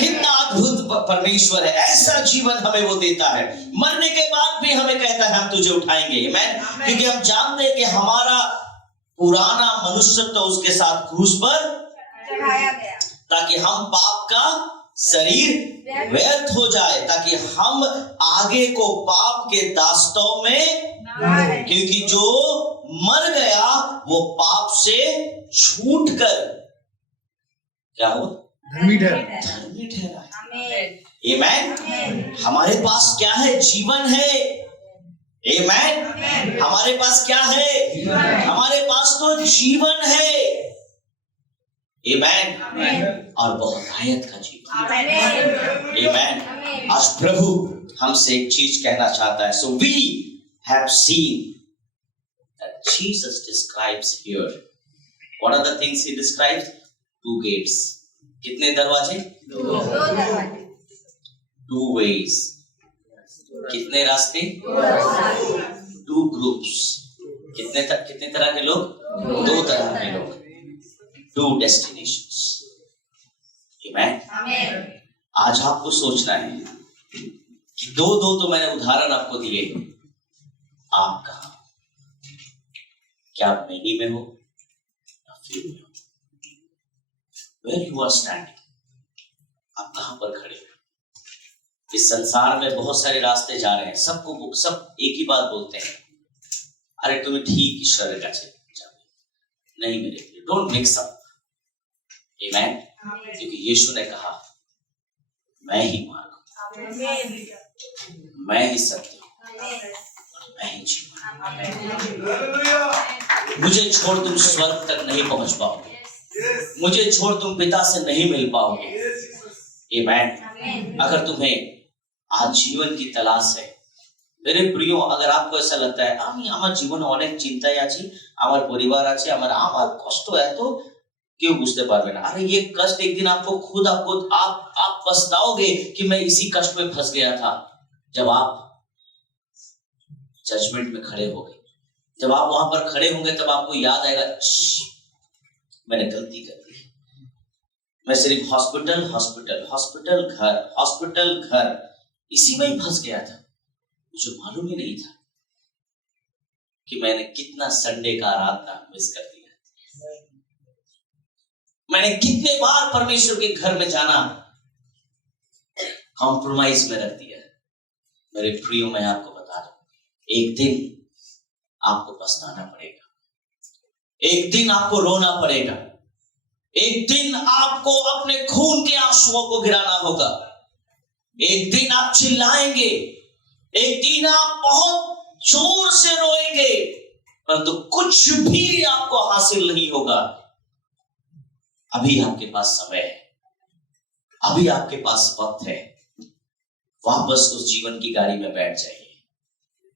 कितना अद्भुत परमेश्वर है। ऐसा जीवन हमें वो देता है, मरने के बाद भी हमें कहता है हम तुझे उठाएंगे। आमेन। क्योंकि हम जानते हैं कि हमारा पुराना मनुष्य तो उसके साथ क्रूस पर चढ़ाया गया, ताकि हम पाप का शरीर व्यर्थ हो जाए, ताकि हम आगे को पाप के दास्तों में, क्योंकि जो मर गया वो पाप से छूट कर क्या हुआ? धर्मी ठहरा। आमेन। हमारे पास क्या है? जीवन है। आमेन। हमारे पास क्या है? हमारे पास तो जीवन है। आमेन। और बहुतायत का जीवन। आमेन। आज प्रभु हमसे एक चीज कहना चाहता है। So we have seen that Jesus describes here. What are the things he describes? 2 gates. कितने दरवाजे? 2 दरवाजे। 2 ways. कितने रास्ते? 2 groups. कितने तरह के लोग? 2 तरह के लोग। 2 destinations. Amen. आज आपको सोचना है कि 2 तो मैंने उदाहरण आपको दिए। आप कहाँ? क्या आप मेनी में हो या फिर में हो? Where you are standing? आप कहाँ पर खड़े हो? इस संसार में बहुत सारे रास्ते जा रहे हैं, सब एक ही बात बोलते हैं, अरे तुम्हें ठीक ईश्वर का चाहिए। नहीं मेरे, डोंट मिक्स अप। आमेन। क्योंकि यीशु ने कहा मैं ही मार्ग, मैं ही सत्य, मैं ही जीवन। मुझे छोड़ तुम स्वर्ग तक नहीं पहुंच पाओगे, मुझे छोड़ तुम पिता से नहीं मिल पाओगे। आमेन। अगर तुम्हें आज जीवन की तलाश है, मेरे प्रियो, अगर आपको ऐसा लगता है আমি আমার জীবনে অনেক চিন্তায় আছি, আমার পরিবার আছে, আমার কষ্ট এত, क्यों बुझते पारबे ना। अरे ये कष्ट एक दिन आपको खुद आप पछताओगे कि मैं इसी कष्ट में फंस गया था। जब आप जजमेंट में खड़े होगे, जब आप वहां पर खड़े होंगे, तब आपको याद आएगा मैंने गलती कर दी। मैं सिर्फ हॉस्पिटल घर इसी में ही फंस गया था। मुझे मालूम ही नहीं था कि मैंने कितना संडे का आराधना मिस कर दिया। मैंने कितने बार परमेश्वर के घर में जाना कॉम्प्रोमाइज में रख दिया। मेरे प्रियो, मैं आपको बता दूं, एक दिन आपको पछताना पड़ेगा, एक दिन आपको रोना पड़ेगा, एक दिन आपको अपने खून के आंसुओं को गिराना होगा, एक दिन आप चिल्लाएंगे, एक दिन आप बहुत जोर से रोएंगे, परंतु कुछ भी आपको हासिल नहीं होगा। अभी आपके पास समय है, अभी आपके पास वक्त है। वापस उस जीवन की गाड़ी में बैठ जाइए,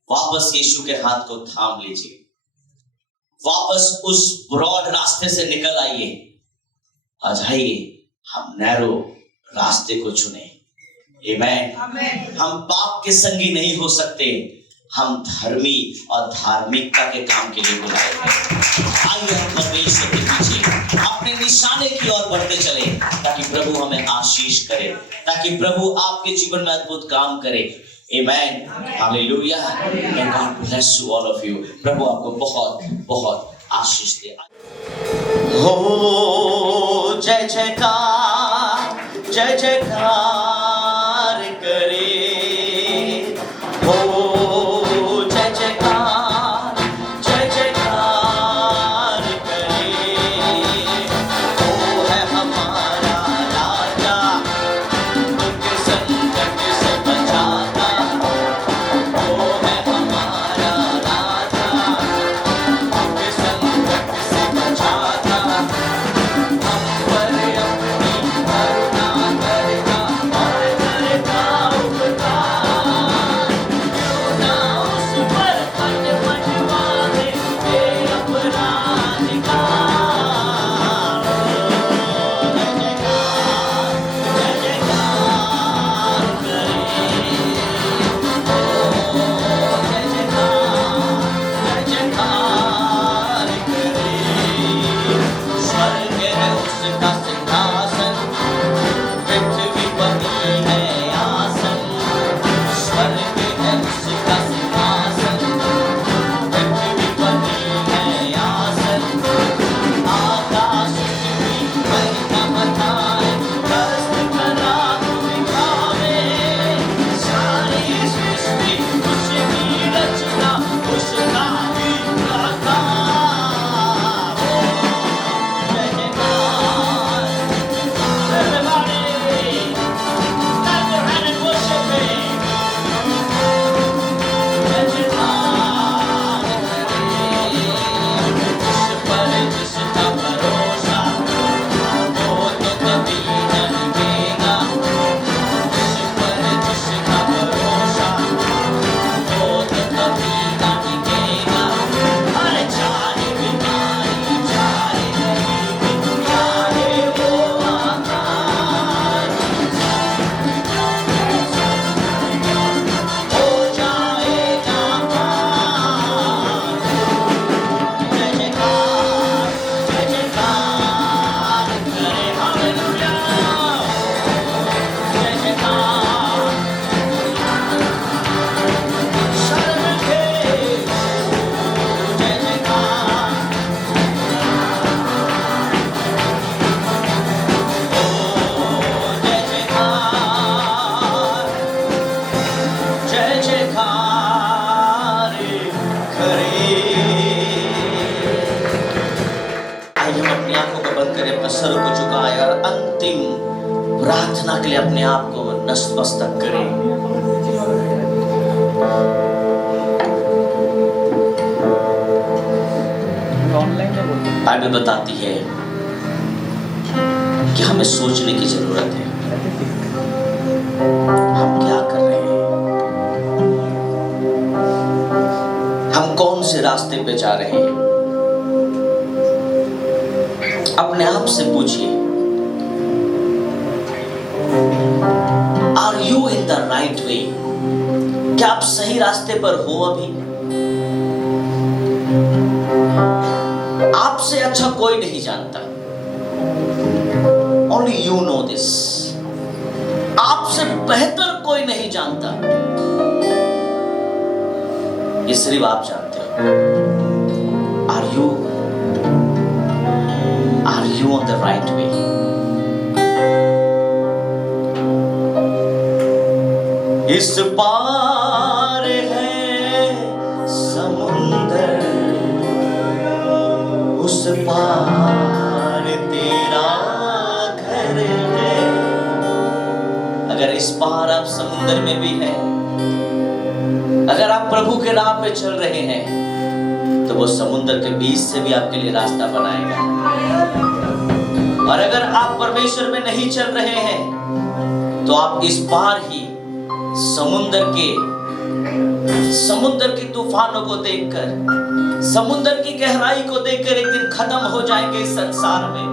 वापस यीशु के हाथ को थाम लीजिए, वापस उस ब्रॉड रास्ते से निकल आइए। आ जाइए, हम नैरो रास्ते को चुने। आमेन। हम पाप के संगी नहीं हो सकते, हम धर्मी और धार्मिकता के काम के लिए बुलाए गए। आइए हम परमेश्वर के पीछे अपने निशाने की ओर बढ़ते चले, ताकि प्रभु हमें आशीष करे, ताकि प्रभु आपके जीवन में अद्भुत काम करे। Amen. Hallelujah. May God bless you all of you. प्रभु आपको बहुत बहुत आशीष दे। हो जय जयकार, जय जयकार करे, हो करें, अपना सर को झुकाएं और अंतिम प्रार्थना के लिए अपने आप को नतमस्तक करें। बाइबल बताती है कि हमें सोचने की जरूरत है, हम क्या कर रहे हैं, हम कौन से रास्ते पे जा रहे हैं। अपने आप से पूछिए, are you in the right way? क्या आप सही रास्ते पर हो? अभी आपसे अच्छा कोई नहीं जानता, ओनली यू नो दिस। आपसे बेहतर कोई नहीं जानता, ये सिर्फ आप जानते हो। Are you on the right way? इस पार है समुंदर, उस पार तेरा घर है। अगर इस पार आप समुंदर में भी हैं, अगर आप प्रभु के राह पे चल रहे हैं, तो वो समुंदर के बीच से भी आपके लिए रास्ता बनाएगा। और अगर आप परमेश्वर में नहीं चल रहे हैं, तो आप इस पार ही समुंदर की तूफानों को देखकर, समुंदर की गहराई को देखकर एक दिन खत्म हो जाएंगे इस संसार में,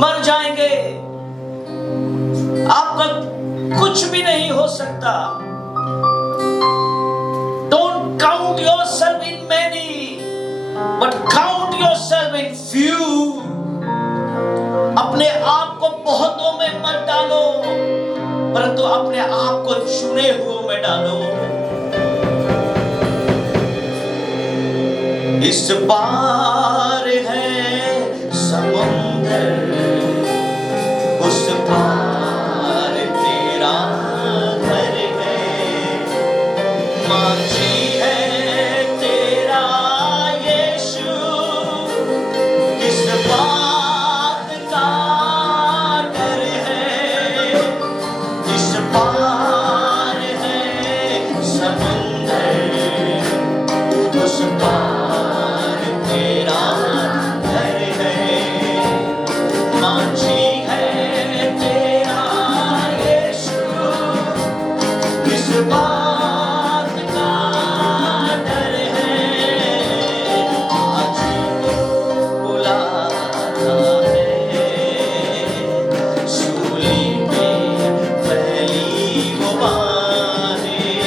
मर जाएंगे। आपका कुछ भी नहीं हो सकता। Don't count yourself in many, but count yourself in few. अपने आप को बहुतों में मत डालो, परंतु अपने आप को चुने हुओं में डालो। इस पार है समुंदर, उस पार तेरा घर है। माझी है तेरा यीशु, किस बात का डर है। इस पार है समुंदर, उस पार तेरा घर है। माझी है तेरा यीशु, किस बात का डर है। आज बुलाता है, सूली पे फैली वो बाहें,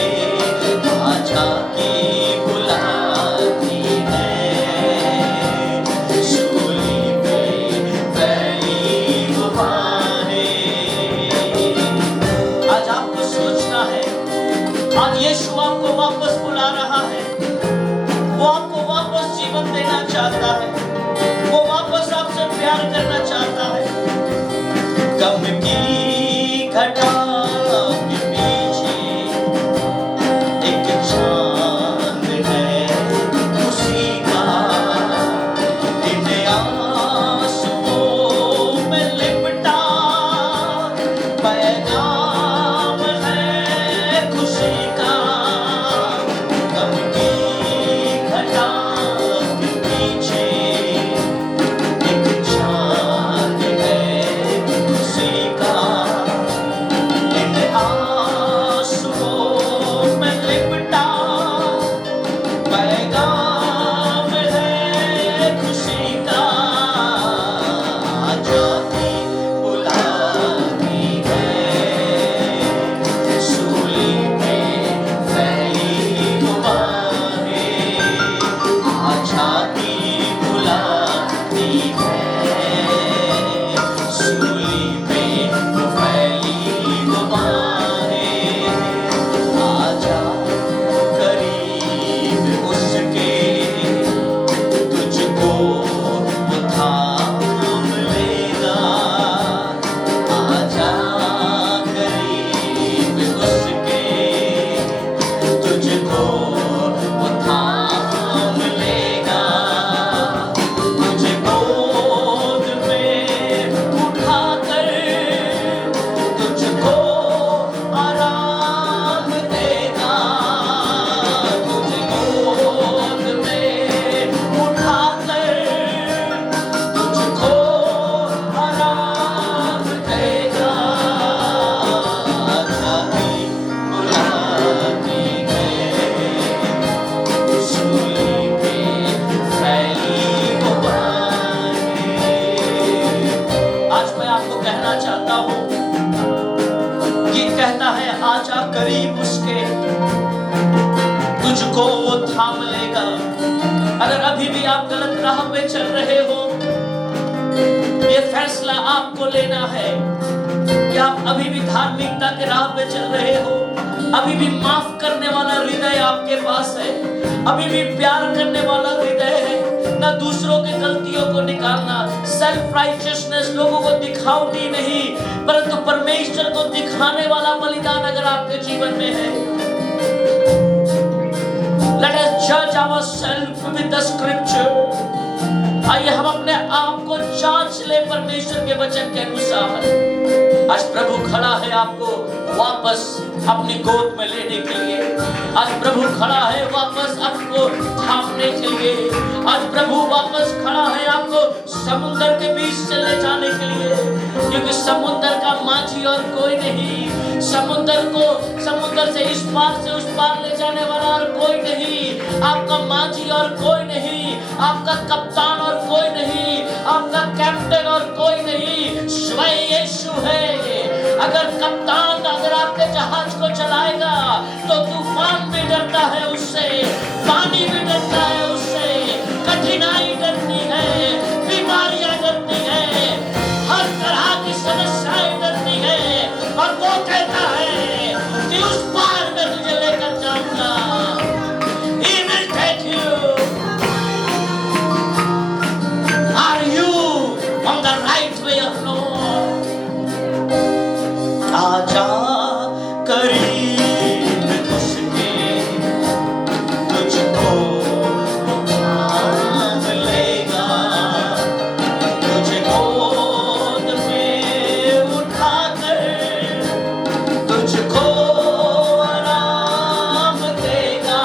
आजा की बुलाती है। सूली पे फैली वो बाहें। आज आपको सोचना है, आज यीशु आपको वापस बुला रहा है। वो आपको वापस जीवन देना चाहता है, वो वापस आपसे प्यार करना चाहता है। गम की घटा के पीछे एक चांद है उसी का, इन आंसुओं में लिपटा पैगाम है खुशी का। गम की घटा के पीछे एक चांद है उसी का, इन आंसुओं में लिपटा पैगाम है खुशी का। जाती बुलाती है, सूली पे फैली वो बाहें। जाती बुलाती है, सूली पे फैली वो बाहें। आजा करीब उसके, तुझको वो थाम लेगा। आजा करीब उसके, तुझको वो थाम लेगा। तुझको चल रहे हो, ये फैसला आपको लेना है कि आप अभी भी धार्मिकता के राह पे चल रहे हो, अभी भी माफ करने वाला हृदय आपके पास है, अभी भी प्यार करने वाला हृदय है, ना दूसरों के गलतियों को निकालना, सेल्फ राइचियसनेस, लोगों को दिखावटी नहीं परंतु परमेश्वर को दिखाने वाला बलिदान अगर आपके जीवन में है, let us judge ourselves with the scripture। आइए हम अपने आप को जांच ले परमेश्वर के वचन के अनुसार। आज प्रभु खड़ा है आपको वापस अपनी गोद में लेने के लिए, आज प्रभु खड़ा है वापस आपको थामने के लिए, आज प्रभु वापस खड़ा है आपको समुद्र के बीच से ले जाने के लिए, क्योंकि समुद्र का माझी और कोई नहीं, समुद्र से इस पार से उस पार ले जाने वाला और कोई नहीं, आपका माझी और कोई नहीं, आपका कप्तान और कोई नहीं, आपका कैप्टन और कोई नहीं, स्वयं यीशु है। अगर कप्तान अगर आपके जहाज को चलाएगा तो तूफान भी डरता है उससे, पानी भी डरता है उससे, कठिनाई डरती है, बीमारियां डरती है, हर तरह की समस्याएं डरती है, और वो कहता है कि उस पार में तुझे लेकर जाऊंगा। He will take you। Are you on the right way of Lord? आजा करीब उसके, तुझको थाम लेगा, तुझे गोद में उठाकर तुझको आराम देगा।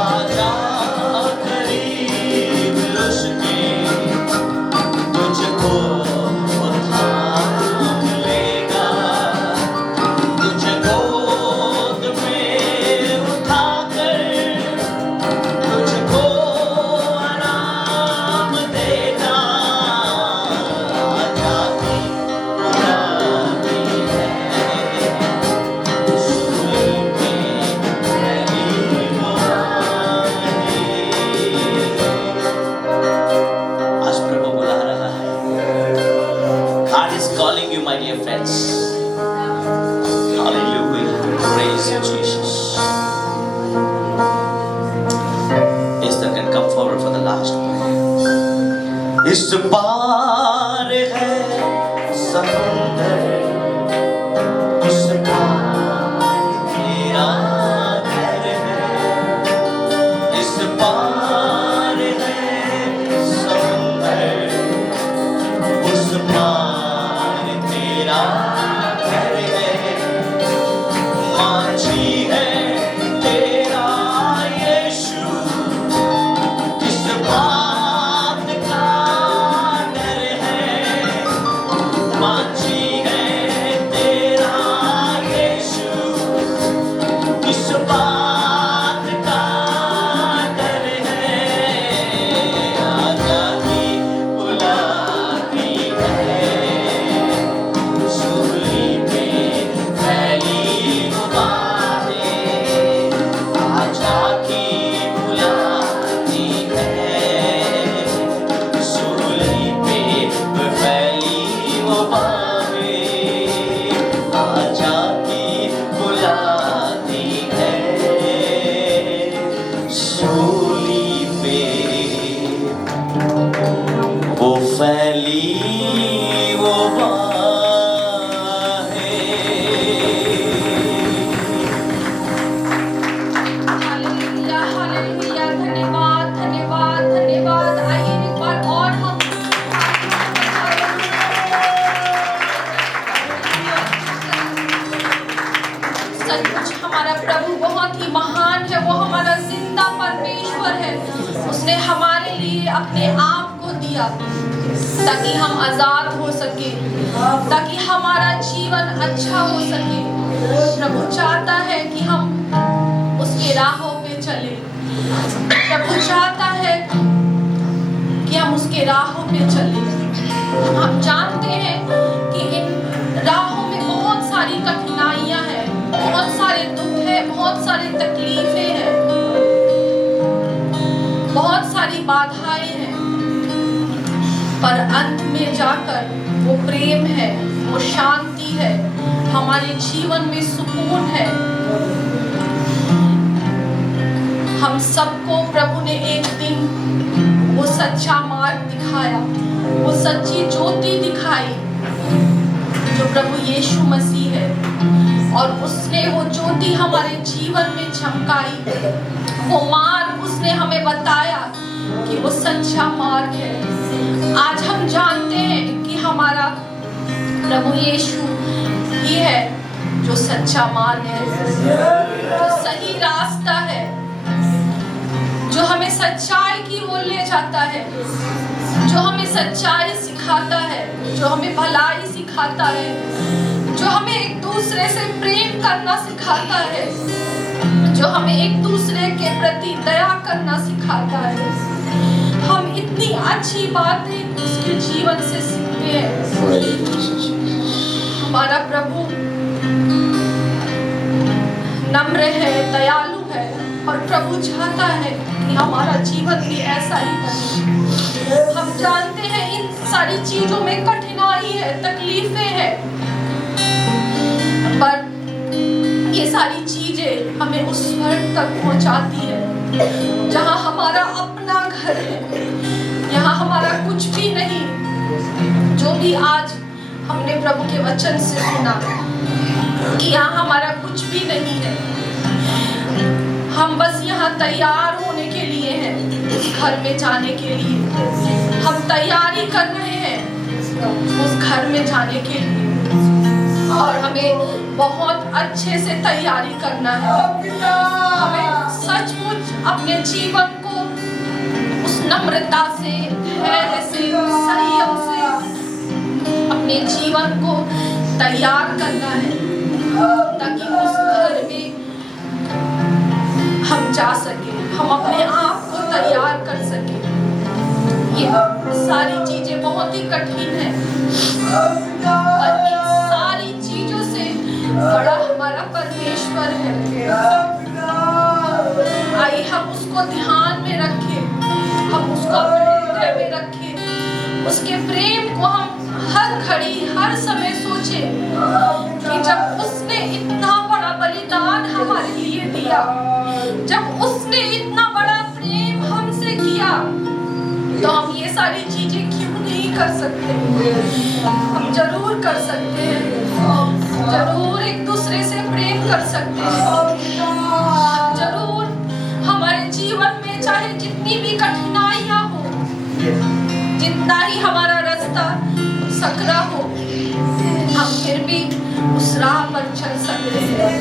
आजा करीब उसके, तुझको थाम लेगा, तुझे गोद में उठाकर तुझको आराम देगा। आजा की बुलाती है, सूली पे मेरी बुलाती। आज प्रभु बुला रहा है। God is calling you, my dear friends. Hallelujah. Praise you, Jesus. Esther can come forward for the last one. इस पार है समुंदर, उस पार तेरा घर है। इस पार है समुंदर, उस पार तेरा घर है। माझी है तेरा यीशु, किस बात का डर है। माझी है तेरा यीशु, किस बात का डर है। आजा की बुलाती है, सूली पे फैली बातें। आजा की बुलाती है, सूली पे फैली बातें। आजा की बुलाती है, सूली पे वो फैली वो हालेलुया, हालेलुया, धन्यवाद, धन्यवाद, धन्यवाद। आइए एक बार और हम सचमुच हमारा प्रभु बहुत ही महान है, वो हमारा जिंदा परमेश्वर है। उसने हमारे लिए अपने आप को दिया ताकि हम आजाद हो सके, ताकि हमारा जीवन अच्छा हो सके। प्रभु चाहता है कि हम उसके राहों पे चले। प्रभु चाहता है कि हम उसके राहों पे चले। हम जानते हैं कि इन राहों में बहुत सारी कठिनाइयां हैं, बहुत सारे दुख हैं, बहुत सारी तकलीफें हैं, बहुत सारी बाधाएं हैं। पर अंत में जाकर वो प्रेम है, वो शांति है, हमारे जीवन में सुकून है। हम सबको प्रभु ने एक दिन वो सच्चा मार्ग दिखाया, वो सच्ची ज्योति दिखाई जो प्रभु यीशु मसीह है, और उसने वो ज्योति हमारे जीवन में चमकाई। वो मार्ग उसने हमें बताया कि वो सच्चा मार्ग है। आज हम जानते हैं कि हमारा प्रभु यीशु ही है जो सच्चा मार्ग है, जो सही रास्ता है, जो हमें सच्चाई की ओर ले जाता है, जो हमें सच्चाई सिखाता है, जो हमें भलाई सिखाता है, जो हमें एक दूसरे से प्रेम करना सिखाता है, जो हमें एक दूसरे के प्रति दया करना सिखाता है। हम इतनी अच्छी बातें उसके जीवन से सीखते हैं। हमारा प्रभु नम्र है, दयालु है, और प्रभु चाहता है कि हमारा जीवन भी ऐसा ही बने। हम जानते हैं इन सारी चीजों में कठिनाई है, तकलीफें हैं, पर ये सारी चीजें हमें उस स्वर्ग तक पहुंचाती है जहां हमारा अपना घर है, यहाँ हमारा कुछ भी नहीं। जो भी आज हमने प्रभु के वचन से सुना कि यहाँ हमारा कुछ भी नहीं है, हम बस यहाँ तैयार होने के लिए हैं, उस घर में जाने के लिए हम तैयारी कर रहे हैं उस घर में जाने के लिए, और हमें बहुत अच्छे से तैयारी करना है। हमें सचमुच अपने जीवन को उस नम्रता से, धैर्य से, संयम से अपने जीवन को तैयार करना है, ताकि उस घर में हम जा सके, हम अपने आप को तैयार कर सके। ये सारी चीजें बहुत ही कठिन है, पर इन सारी चीजों से बड़ा हमारा परमेश्वर है। आइए हम उसको ध्यान में रखें, हम उसको अपने हृदय में रखें, उसके प्रेम को हम हर घड़ी हर समय सोचें कि जब उसने इतना बड़ा बलिदान हमारे लिए दिया, जब उसने इतना बड़ा प्रेम हमसे किया, तो हम ये सारी चीजें क्यों नहीं कर सकते? हम जरूर कर सकते हैं, जरूर एक दूसरे से प्रेम कर सकते हैं, जरूर हमारे जीवन में चाहे जितनी भी कठिनाइयां हो, जितना ही हमारा रास्ता सकरा हो, हम फिर भी उस राह पर चल सकते हैं।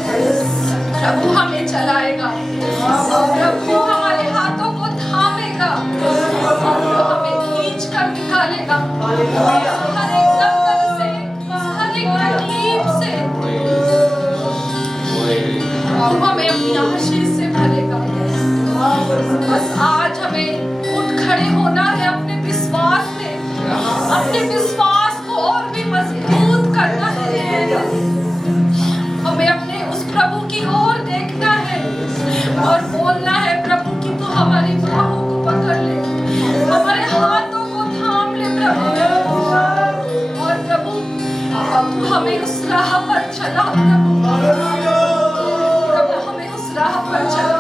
प्रभु हमें चलाएगा, प्रभु हमारे हाथों को थामेगा, प्रभु हमें खींच कर निकालेगा हर एक दलदल से, हर एक तकलीफ से। प्रभु हमें अपनी आशीष से भरेगा। बस आज हमें उठ खड़े होना है अपने विश्वास में, अपने विश्वास को और भी मजबूत करना है। हमें अपने उस प्रभु की ओर देखना है और बोलना है, प्रभु की तू हमारी बाहों को पकड़ ले, हमारे हाथों को थाम ले प्रभु, और प्रभु तू हमें उस राह पर चला प्रभु, हमें उस राह पर चला,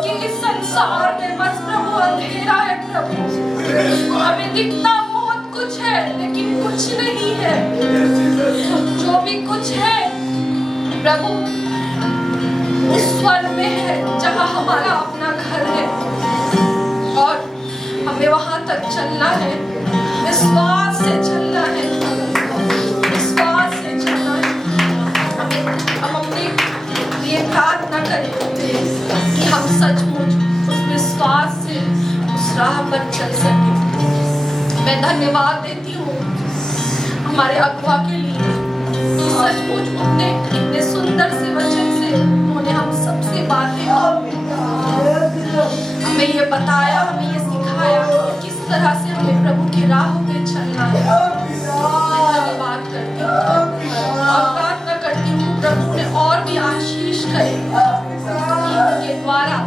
क्योंकि इस संसार में बस प्रभु अंधेरा है प्रभु, हमें दिखता बहुत कुछ है लेकिन कुछ नहीं है। जो भी कुछ है प्रभु उस स्वर्ग में है जहाँ हमारा अपना घर है, और हमें वहां तक चलना है, विश्वास से चलना है, विश्वास से चलना है। हम अपने लिए प्रार्थना करें कि हम सचमुच उस विश्वास से उस राह पर चल सके। मैं धन्यवाद देती हूँ हमारे अगुआ के लिए, सचमुच उतने इतने सुंदर से वचन से उन्होंने हम सबसे बातें हमें ये बताया, हमें ये सिखाया कि किस तरह से हमें प्रभु की राहों पे चलना है। मैं धन्यवाद करती हूँ और प्रार्थना करती हूँ प्रभु ने और भी आशीष करे, इनके द्वारा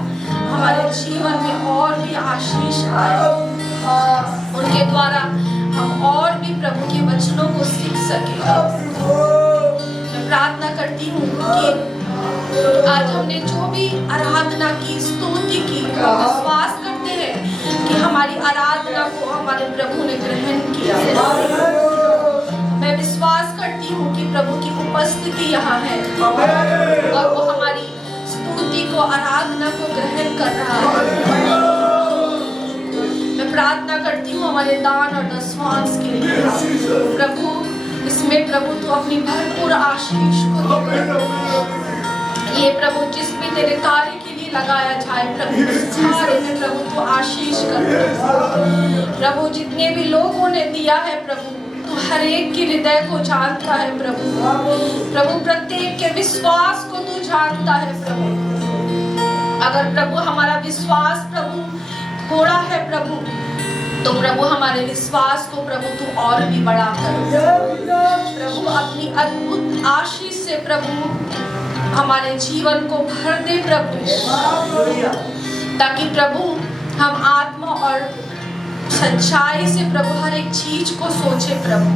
हमारे जीवन में और भी आशीष आए। जिसके द्वारा हम और भी प्रभु के वचनों को सीख सके। मैं प्रार्थना करती हूँ कि आज हमने जो भी आराधना की, स्तुति की, हम विश्वास करते हैं कि हमारी आराधना को हमारे प्रभु ने ग्रहण किया। मैं विश्वास करती हूँ कि प्रभु की उपस्थिति यहाँ है और वो हमारी स्तुति को, आराधना को ग्रहण कर रहा है। मैं प्रार्थना करती हूँ हमारे दान और दशमांश के लिए प्रभु, इसमें प्रभु तू अपनी भरपूर आशीष को दे। ये प्रभु जिस भी तेरे कार्य के लिए लगाया जाए प्रभु, सारे में प्रभु तू आशीष कर। प्रभु जितने भी लोगों ने दिया है प्रभु, तू हर एक के हृदय को जानता है प्रभु। प्रभु प्रत्येक के विश्वास को तू जानता है प्रभु। अगर प्रभु हमारा विश्वास प्रभु थोड़ा है प्रभु, तो प्रभु हमारे विश्वास को प्रभु तू और भी बढ़ा कर प्रभु अपनी अद्भुत आशीष से प्रभु हमारे जीवन को भर दे प्रभु, ताकि प्रभु हम आत्मा और सच्चाई से प्रभु हर एक चीज को सोचे प्रभु,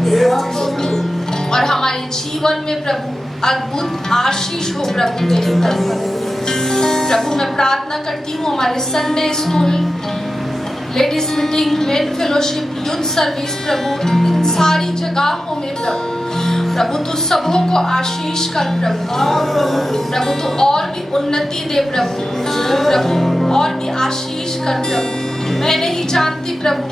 और हमारे जीवन में प्रभु अद्भुत आशीष हो प्रभु तेरी तरफ। प्रभु मैं प्रार्थना करती हूँ हमारे Sunday school, ladies meeting, men fellowship, youth service प्रभु, इन सारी जगहों में प्रभु तू सबों को आशीष कर प्रभु तू और भी उन्नति दे प्रभु और भी आशीष कर प्रभु। मैं नहीं जानती प्रभु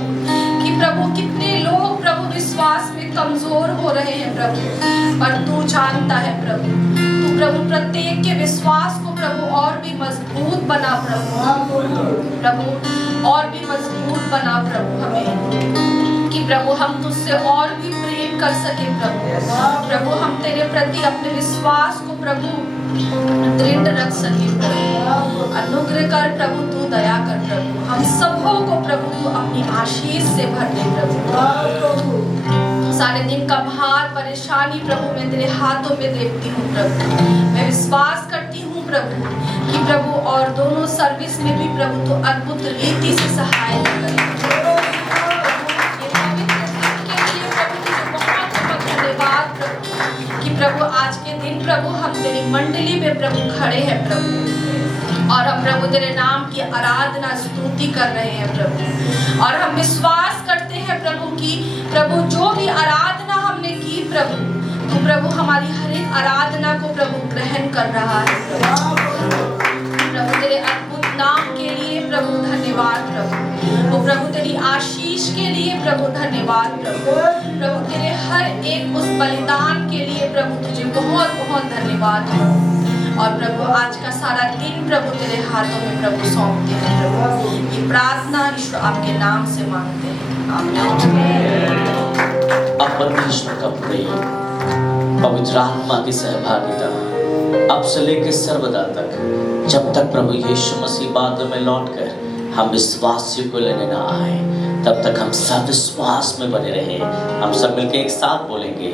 कि प्रभु कितने लोग प्रभु विश्वास में कमजोर हो रहे हैं प्रभु, पर तू जानता है प्रभु। तू प्रभु प्रत्येक के विश्वास को प्रभु और भी मजबूत बना प्रभु और भी मजबूत बना प्रभु, हमें कि प्रभु हम तुझसे और भी प्रेम कर सके प्रभु हम तेरे प्रति अपने विश्वास को प्रभु दृढ़ रख सके प्रभु। अनुग्रह कर प्रभु, तू दया कर प्रभु, हम सबों को प्रभु तू अपनी आशीष से भर दे प्रभु। सारे दिन का भार परेशानी प्रभु मैं तेरे हाथों में देती हूँ प्रभु। मैं विश्वास करती हूँ प्रभु कि प्रभु और दोनों सर्विस में भी प्रभु तो अद्भुत रीति से सहायता करे। कि प्रभु आज के दिन प्रभु हम तेरी मंडली में प्रभु खड़े हैं प्रभु, और हम प्रभु तेरे नाम की आराधना स्तुति कर रहे हैं प्रभु, और हम विश्वास करते हैं प्रभु कि प्रभु जो भी आराधना हमने की प्रभु, तो प्रभु हमारी हर एक आराधना को प्रभु ग्रहण कर रहा है प्रभु। तेरे अद्भुत नाम के लिए प्रभु धन्यवाद प्रभु, वो प्रभु तेरी आशीष के लिए प्रभु धन्यवाद प्रभु तेरे हर एक उस बलिदान के लिए प्रभु तुझे बहुत बहुत धन्यवाद और प्रभु आज का सारा दिन प्रभु तेरे हाथों में प्रभु सौंपते हैं प्रभु। ये प्रार्थना ईश्वर आपके नाम से मांगते हैं, आमीन। अब परमेश्वर का प्रेम, पवित्र आत्मा की सहभागिता अब से लेकर सर्वदा तक, जब तक प्रभु यीशु मसीह बाद में लौटकर हम विश्वासियों को लेने ना आए, तब तक हम सब विश्वास में बने रहे। हम सब मिलकर एक साथ बोलेंगे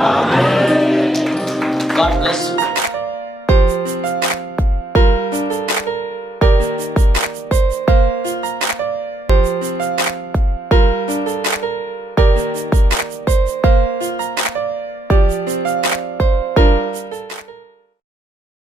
आमीन।